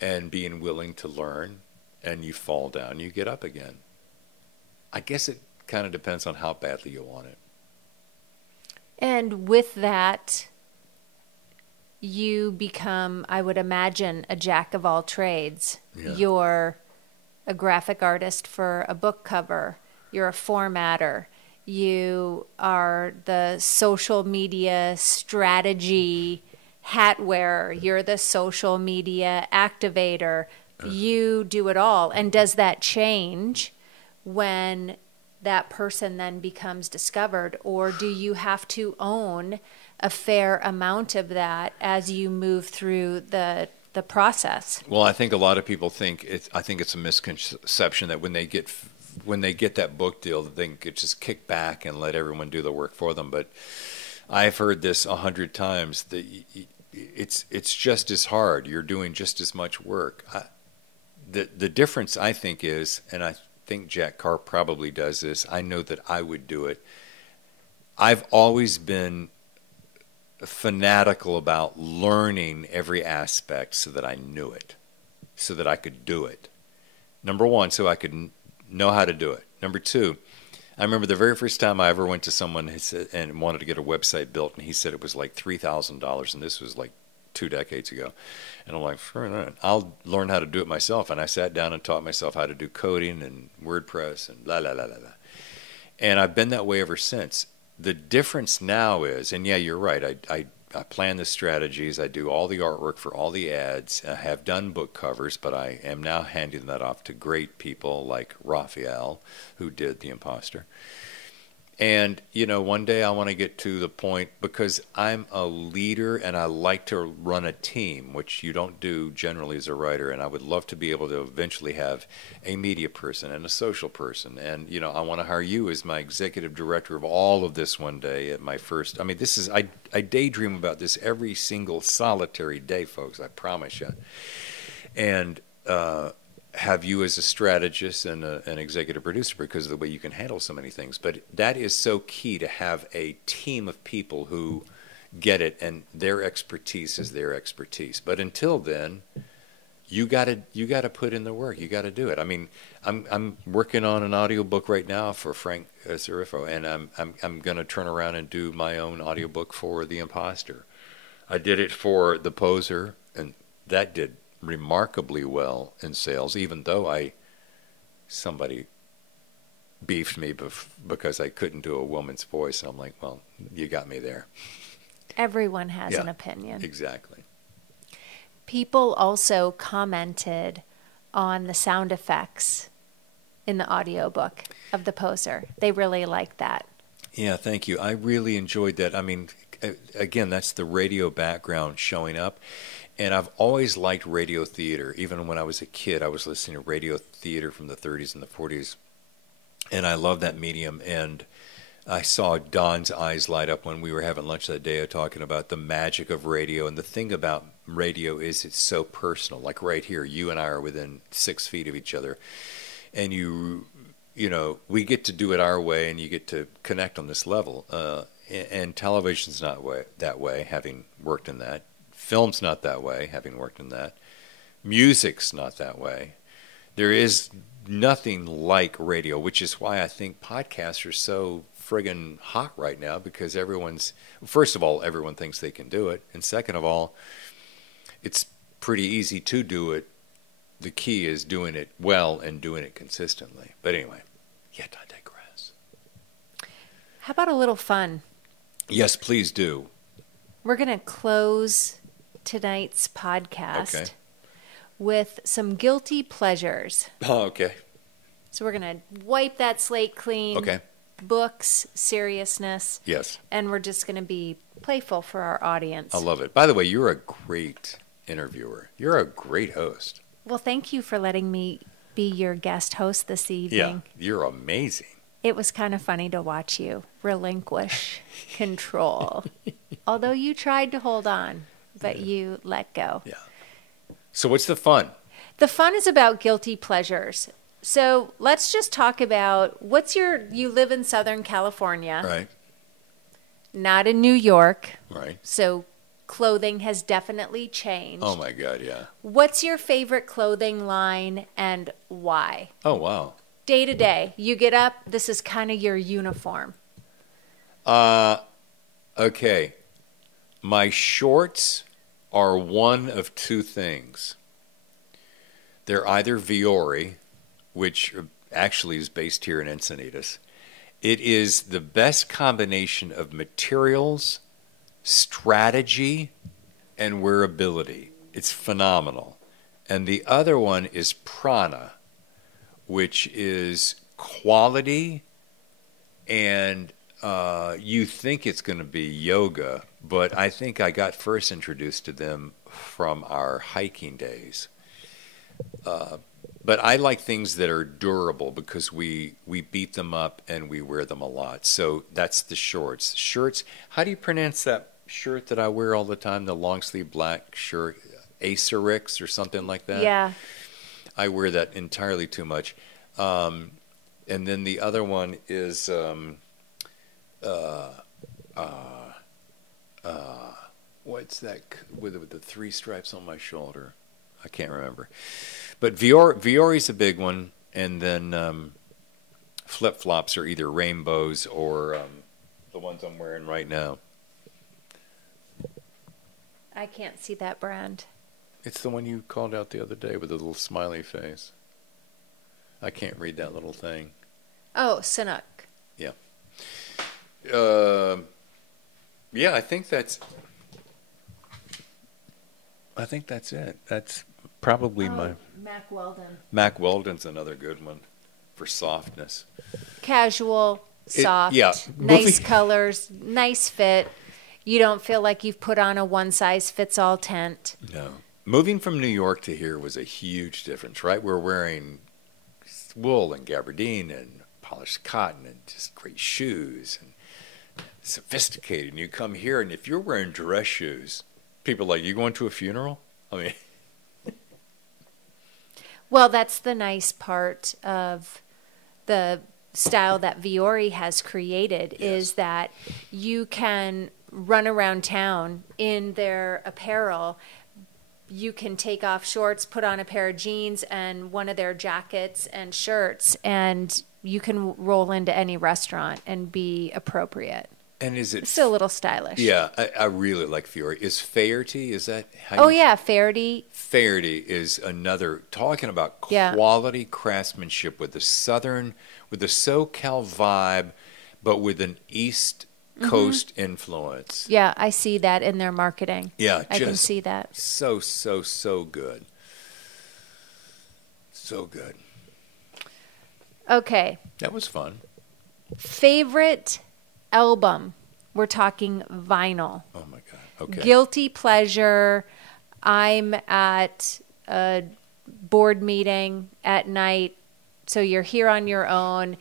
and being willing to learn, and you fall down, you get up again. I guess it kind of depends on how badly you want it. And with that, you become, I would imagine, a jack of all trades. Yeah. You're a graphic artist for a book cover. You're a formatter. You are the social media strategy hat wearer. You're the social media activator. You do it all. And does that change when that person then becomes discovered, or do you have to own a fair amount of that as you move through the process? Well, I think a lot of people think it's a misconception that when they get that book deal, that they can just kick back and let everyone do the work for them. But I've heard this 100 times, that it's just as hard. You're doing just as much work. The difference, I think, is, and I think Jack Carr probably does this, I know that I would do it. I've always been fanatical about learning every aspect so that I knew it, so that I could do it. Number one, so I could know how to do it. Number two, I remember the very first time I ever went to someone and wanted to get a website built, and he said it was like $3,000, and this was like 2 decades ago. And I'm like, I'll learn how to do it myself. And I sat down and taught myself how to do coding and WordPress and la la la la la. And I've been that way ever since. The difference now is, and yeah, you're right, I plan the strategies, I do all the artwork for all the ads, I have done book covers, but I am now handing that off to great people like Raphael, who did The Imposter. And, you know, one day I want to get to the point, because I'm a leader and I like to run a team, which you don't do generally as a writer. And I would love to be able to eventually have a media person and a social person. And, you know, I want to hire you as my executive director of all of this one day at my first. I mean, this is, I daydream about this every single solitary day, folks, I promise you. And, have you as a strategist and an executive producer, because of the way you can handle so many things. But that is so key, to have a team of people who get it, and their expertise is their expertise. But until then, you got to put in the work. You got to do it. I mean, I'm working on an audiobook right now for Frank Serifo, and I'm going to turn around and do my own audiobook for The Imposter. I did it for The Poser, and that did remarkably well in sales, even though somebody beefed me because I couldn't do a woman's voice. And I'm like, well, you got me there. Everyone has an opinion. Exactly. People also commented on the sound effects in the audiobook of The Poser. They really liked that. Yeah, thank you. I really enjoyed that. I mean, again, that's the radio background showing up. And I've always liked radio theater. Even when I was a kid, I was listening to radio theater from the 30s and the 40s. And I love that medium. And I saw Don's eyes light up when we were having lunch that day, talking about the magic of radio. And the thing about radio is it's so personal. Like right here, you and I are within 6 feet of each other. And you know, we get to do it our way, and you get to connect on this level. And television's not that way, having worked in that. Film's not that way, having worked in that. Music's not that way. There is nothing like radio, which is why I think podcasts are so friggin' hot right now, because first of all, everyone thinks they can do it. And second of all, it's pretty easy to do it. The key is doing it well and doing it consistently. But anyway, yet I digress. How about a little fun? Yes, please do. We're going to close tonight's podcast with some guilty pleasures. Oh, okay. So we're going to wipe that slate clean. Okay. Books, seriousness. Yes. And we're just going to be playful for our audience. I love it. By the way, you're a great interviewer. You're a great host. Well, thank you for letting me be your guest host this evening. Yeah, you're amazing. It was kind of funny to watch you relinquish control. Although you tried to hold on, but you let go. Yeah. So what's the fun? The fun is about guilty pleasures. So let's just talk about you live in Southern California. Right. Not in New York. Right. So clothing has definitely changed. Oh my God, yeah. What's your favorite clothing line and why? Oh, wow. Day to day, you get up, this is kind of your uniform. Okay. My shorts are one of two things. They're either Viore, which actually is based here in Encinitas. It is the best combination of materials, strategy, and wearability. It's phenomenal. And the other one is Prana, which is quality, and you think it's going to be yoga, but I think I got first introduced to them from our hiking days. But I like things that are durable because we beat them up and we wear them a lot. So that's the shorts. Shirts, how do you pronounce that shirt that I wear all the time, the long sleeve black shirt, Acerix or something like that? Yeah. I wear that entirely too much. And then the other one is what's that with the three stripes on my shoulder? I can't remember. But Viore's a big one, and then flip-flops are either rainbows or the ones I'm wearing right now. I can't see that brand. It's the one you called out the other day with the little smiley face. I can't read that little thing. Oh, Sanuk. Yeah. Yeah, I think that's it. That's probably my... Mack Weldon. Mack Weldon's another good one for softness. Casual, soft, yeah. nice colors, nice fit. You don't feel like you've put on a one-size-fits-all tent. No. Moving from New York to here was a huge difference, right? We're wearing wool and gabardine and polished cotton and just great shoes and sophisticated. And you come here, and if you're wearing dress shoes, people are like, you going to a funeral? I mean... Well, that's the nice part of the style that Viore has created, Yes. is that you can run around town in their apparel. You can take off shorts, put on a pair of jeans and one of their jackets and shirts, and you can roll into any restaurant and be appropriate. And is it... It's still a little stylish. Yeah, I really like Fiore. Is Faherty, is that how Oh, you... yeah, Faherty. Faherty is another, talking about Yeah. quality craftsmanship with the southern, with the SoCal vibe, but with an East Coast influence. Yeah, I see that in their marketing. Yeah, I can just see that. so good. So good. Okay. That was fun. Favorite album? We're talking vinyl. Oh, my God. Okay. Guilty pleasure. I'm at a board meeting at night, so you're here on your own.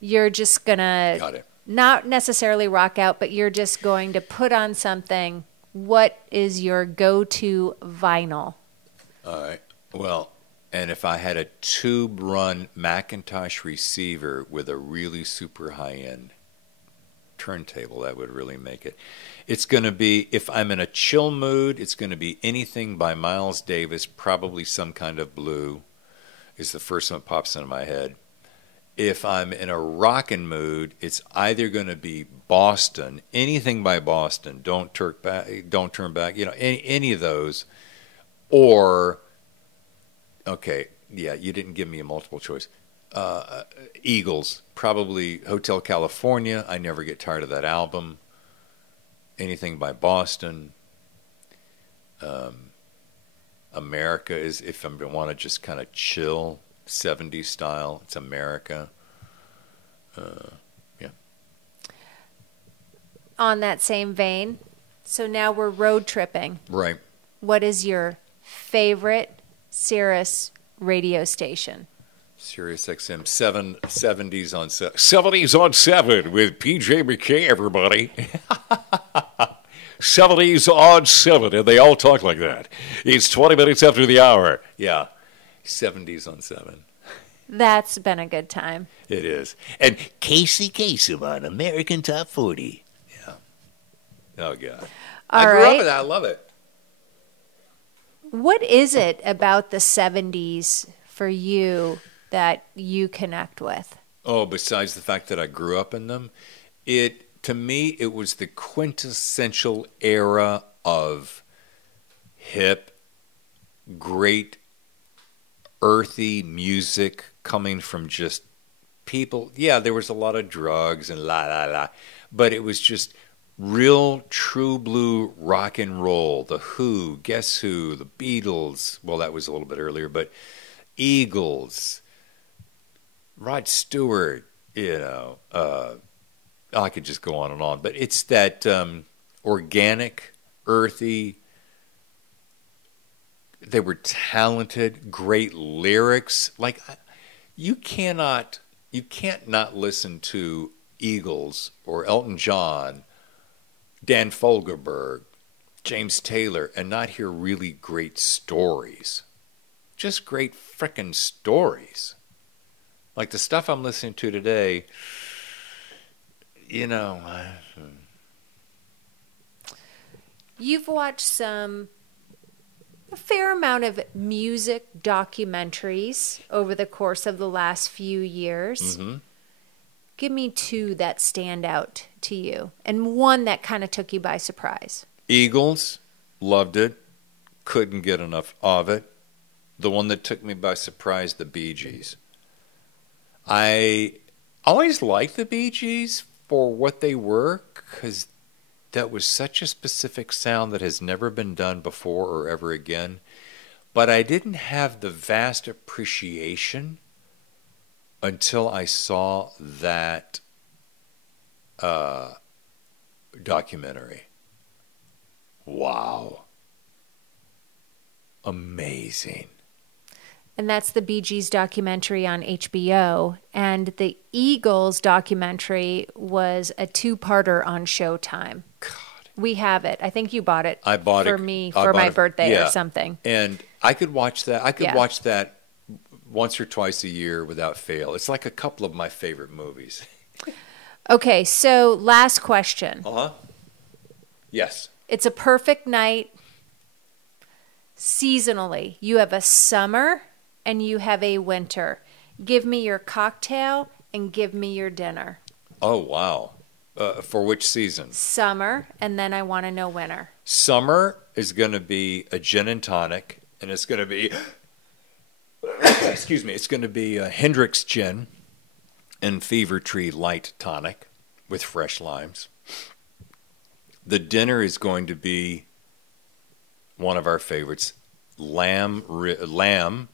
You're just going to Got it. not necessarily rock out, but you're just going to put on something. What is your go-to vinyl? All right. Well, and if I had a tube-run Macintosh receiver with a really super high-end turntable, that would really make it. It's going to be, if I'm in a chill mood, it's going to be anything by Miles Davis, probably Some Kind of Blue is the first one that pops into my head. If I'm in a rockin' mood, it's either going to be Boston, anything by Boston, Don't Turn Back, you know, any of those, or, okay, yeah, you didn't give me a multiple choice. Eagles, probably Hotel California. I never get tired of that album. Anything by Boston. America is, if I want to just kind of chill, 70s style, it's America. Yeah. On that same vein, so now we're road tripping. Right. What is your favorite Sirius radio station? Sirius XM 70s on 7. 70s on 7 with PJ McKay, everybody. 70s on 7, and they all talk like that. It's 20 minutes after the hour. Yeah, 70s on 7. That's been a good time. It is. And Casey Kasem on American Top 40. Yeah. Oh, God. I grew up with that. I love it. What is it about the 70s for you that you connect with? Oh, besides the fact that I grew up in them, to me, it was the quintessential era of hip, great, earthy music coming from just people. Yeah, there was a lot of drugs and la, but it was just real, true blue rock and roll. The Who, Guess Who, the Beatles. Well, that was a little bit earlier, but Eagles, Rod Stewart, I could just go on and on. But it's that organic, earthy. They were talented, great lyrics. Like, you can't not listen to Eagles or Elton John, Dan Fogelberg, James Taylor, and not hear really great stories. Just great frickin' stories. Like the stuff I'm listening to today, You've watched a fair amount of music documentaries over the course of the last few years. Mm-hmm. Give me two that stand out to you, and one that kind of took you by surprise. Eagles, loved it, couldn't get enough of it. The one that took me by surprise, the Bee Gees. I always liked the Bee Gees for what they were, because that was such a specific sound that has never been done before or ever again. But I didn't have the vast appreciation until I saw that documentary. Wow. Amazing. And that's the Bee Gees documentary on HBO. And the Eagles documentary was a two-parter on Showtime. God. We have it. I think you bought it. I bought for it me for my birthday or something. And I could watch that. I could watch that once or twice a year without fail. It's like a couple of my favorite movies. Okay, so last question. Uh-huh. Yes. It's a perfect night seasonally. You have a summer and you have a winter. Give me your cocktail and give me your dinner. Oh, wow. For which season? Summer, and then I want to know winter. Summer is going to be a gin and tonic, and it's going to be, excuse me, it's going to be a Hendrick's gin and Fever Tree light tonic with fresh limes. The dinner is going to be one of our favorites, lamb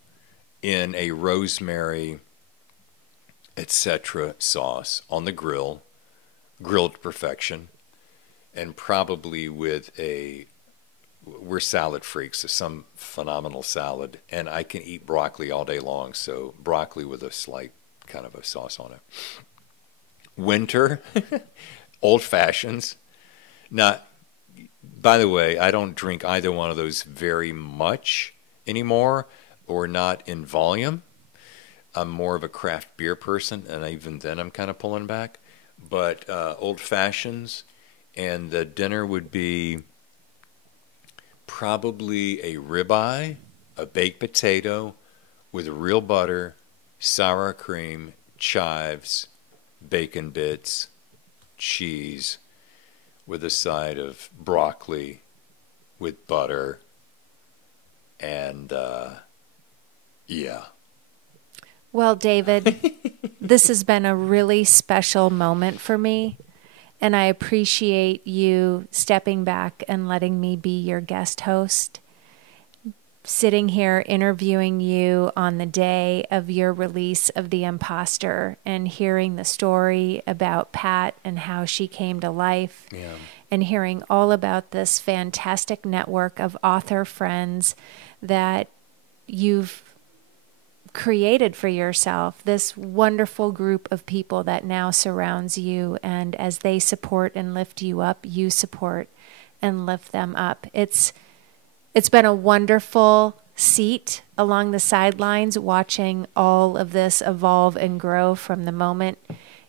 in a rosemary, etc. sauce on the grill, grilled to perfection, and probably with we're salad freaks, so some phenomenal salad, and I can eat broccoli all day long, so broccoli with a slight kind of a sauce on it. Winter, old fashions. Now, by the way, I don't drink either one of those very much anymore, or not in volume. I'm more of a craft beer person, and even then I'm kind of pulling back. But old fashions, and the dinner would be probably a ribeye, a baked potato with real butter, sour cream, chives, bacon bits, cheese, with a side of broccoli with butter, and yeah. Well, David, this has been a really special moment for me, and I appreciate you stepping back and letting me be your guest host. Sitting here interviewing you on the day of your release of The Imposter and hearing the story about Pat and how she came to life, and hearing all about this fantastic network of author friends that you've created for yourself, this wonderful group of people that now surrounds you, and as they support and lift you up, you support and lift them up. It's been a wonderful seat along the sidelines watching all of this evolve and grow from the moment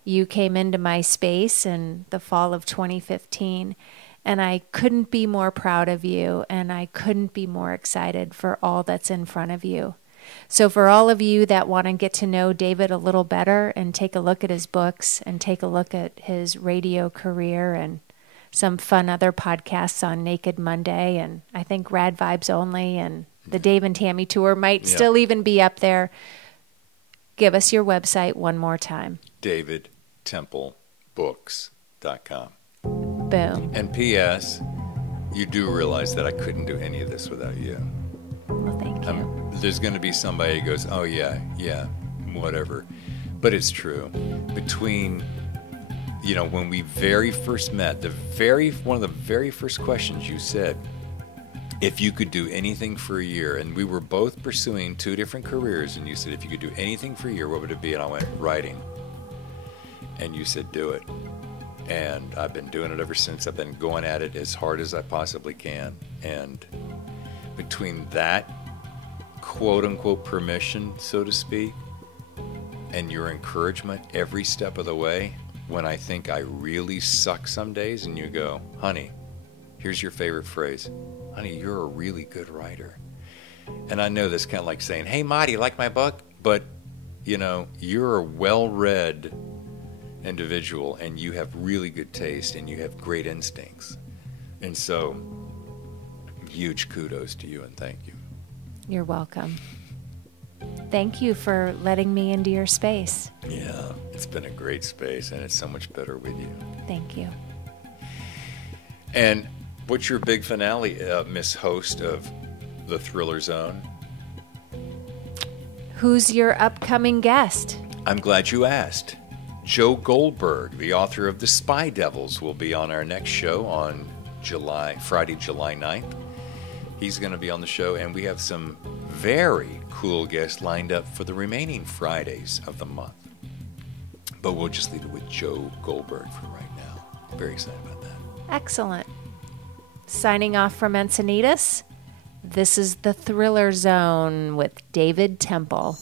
you came into my space in the fall of 2015. And I couldn't be more proud of you, and I couldn't be more excited for all that's in front of you. So for all of you that want to get to know David a little better and take a look at his books and take a look at his radio career and some fun other podcasts on Naked Monday, and I think Rad Vibes Only, and the Dave and Tammy Tour might still even be up there. Give us your website one more time. DavidTempleBooks.com. Boom. And P.S., you do realize that I couldn't do any of this without you. Well, thank you. There's going to be somebody who goes, oh, yeah, whatever. But it's true. Between, when we very first met, one of the very first questions you said, if you could do anything for a year, and we were both pursuing 2 different careers, and you said, if you could do anything for a year, what would it be? And I went, writing. And you said, do it. And I've been doing it ever since. I've been going at it as hard as I possibly can. And between that quote-unquote permission, so to speak, and your encouragement every step of the way, when I think I really suck some days, and you go, honey, here's your favorite phrase, honey, you're a really good writer. And I know that's kind of like saying, hey, Ma, do you like my book? But, you're a well-read individual, and you have really good taste, and you have great instincts. And so, huge kudos to you, and thank you. You're welcome. Thank you for letting me into your space. Yeah, it's been a great space, and it's so much better with you. Thank you. And what's your big finale, Miss Host of the Thriller Zone? Who's your upcoming guest? I'm glad you asked. Joe Goldberg, the author of The Spy Devils, will be on our next show on Friday, July 9th. He's going to be on the show, and we have some very cool guests lined up for the remaining Fridays of the month. But we'll just leave it with Joe Goldberg for right now. Very excited about that. Excellent. Signing off from Encinitas, this is The Thriller Zone with David Temple.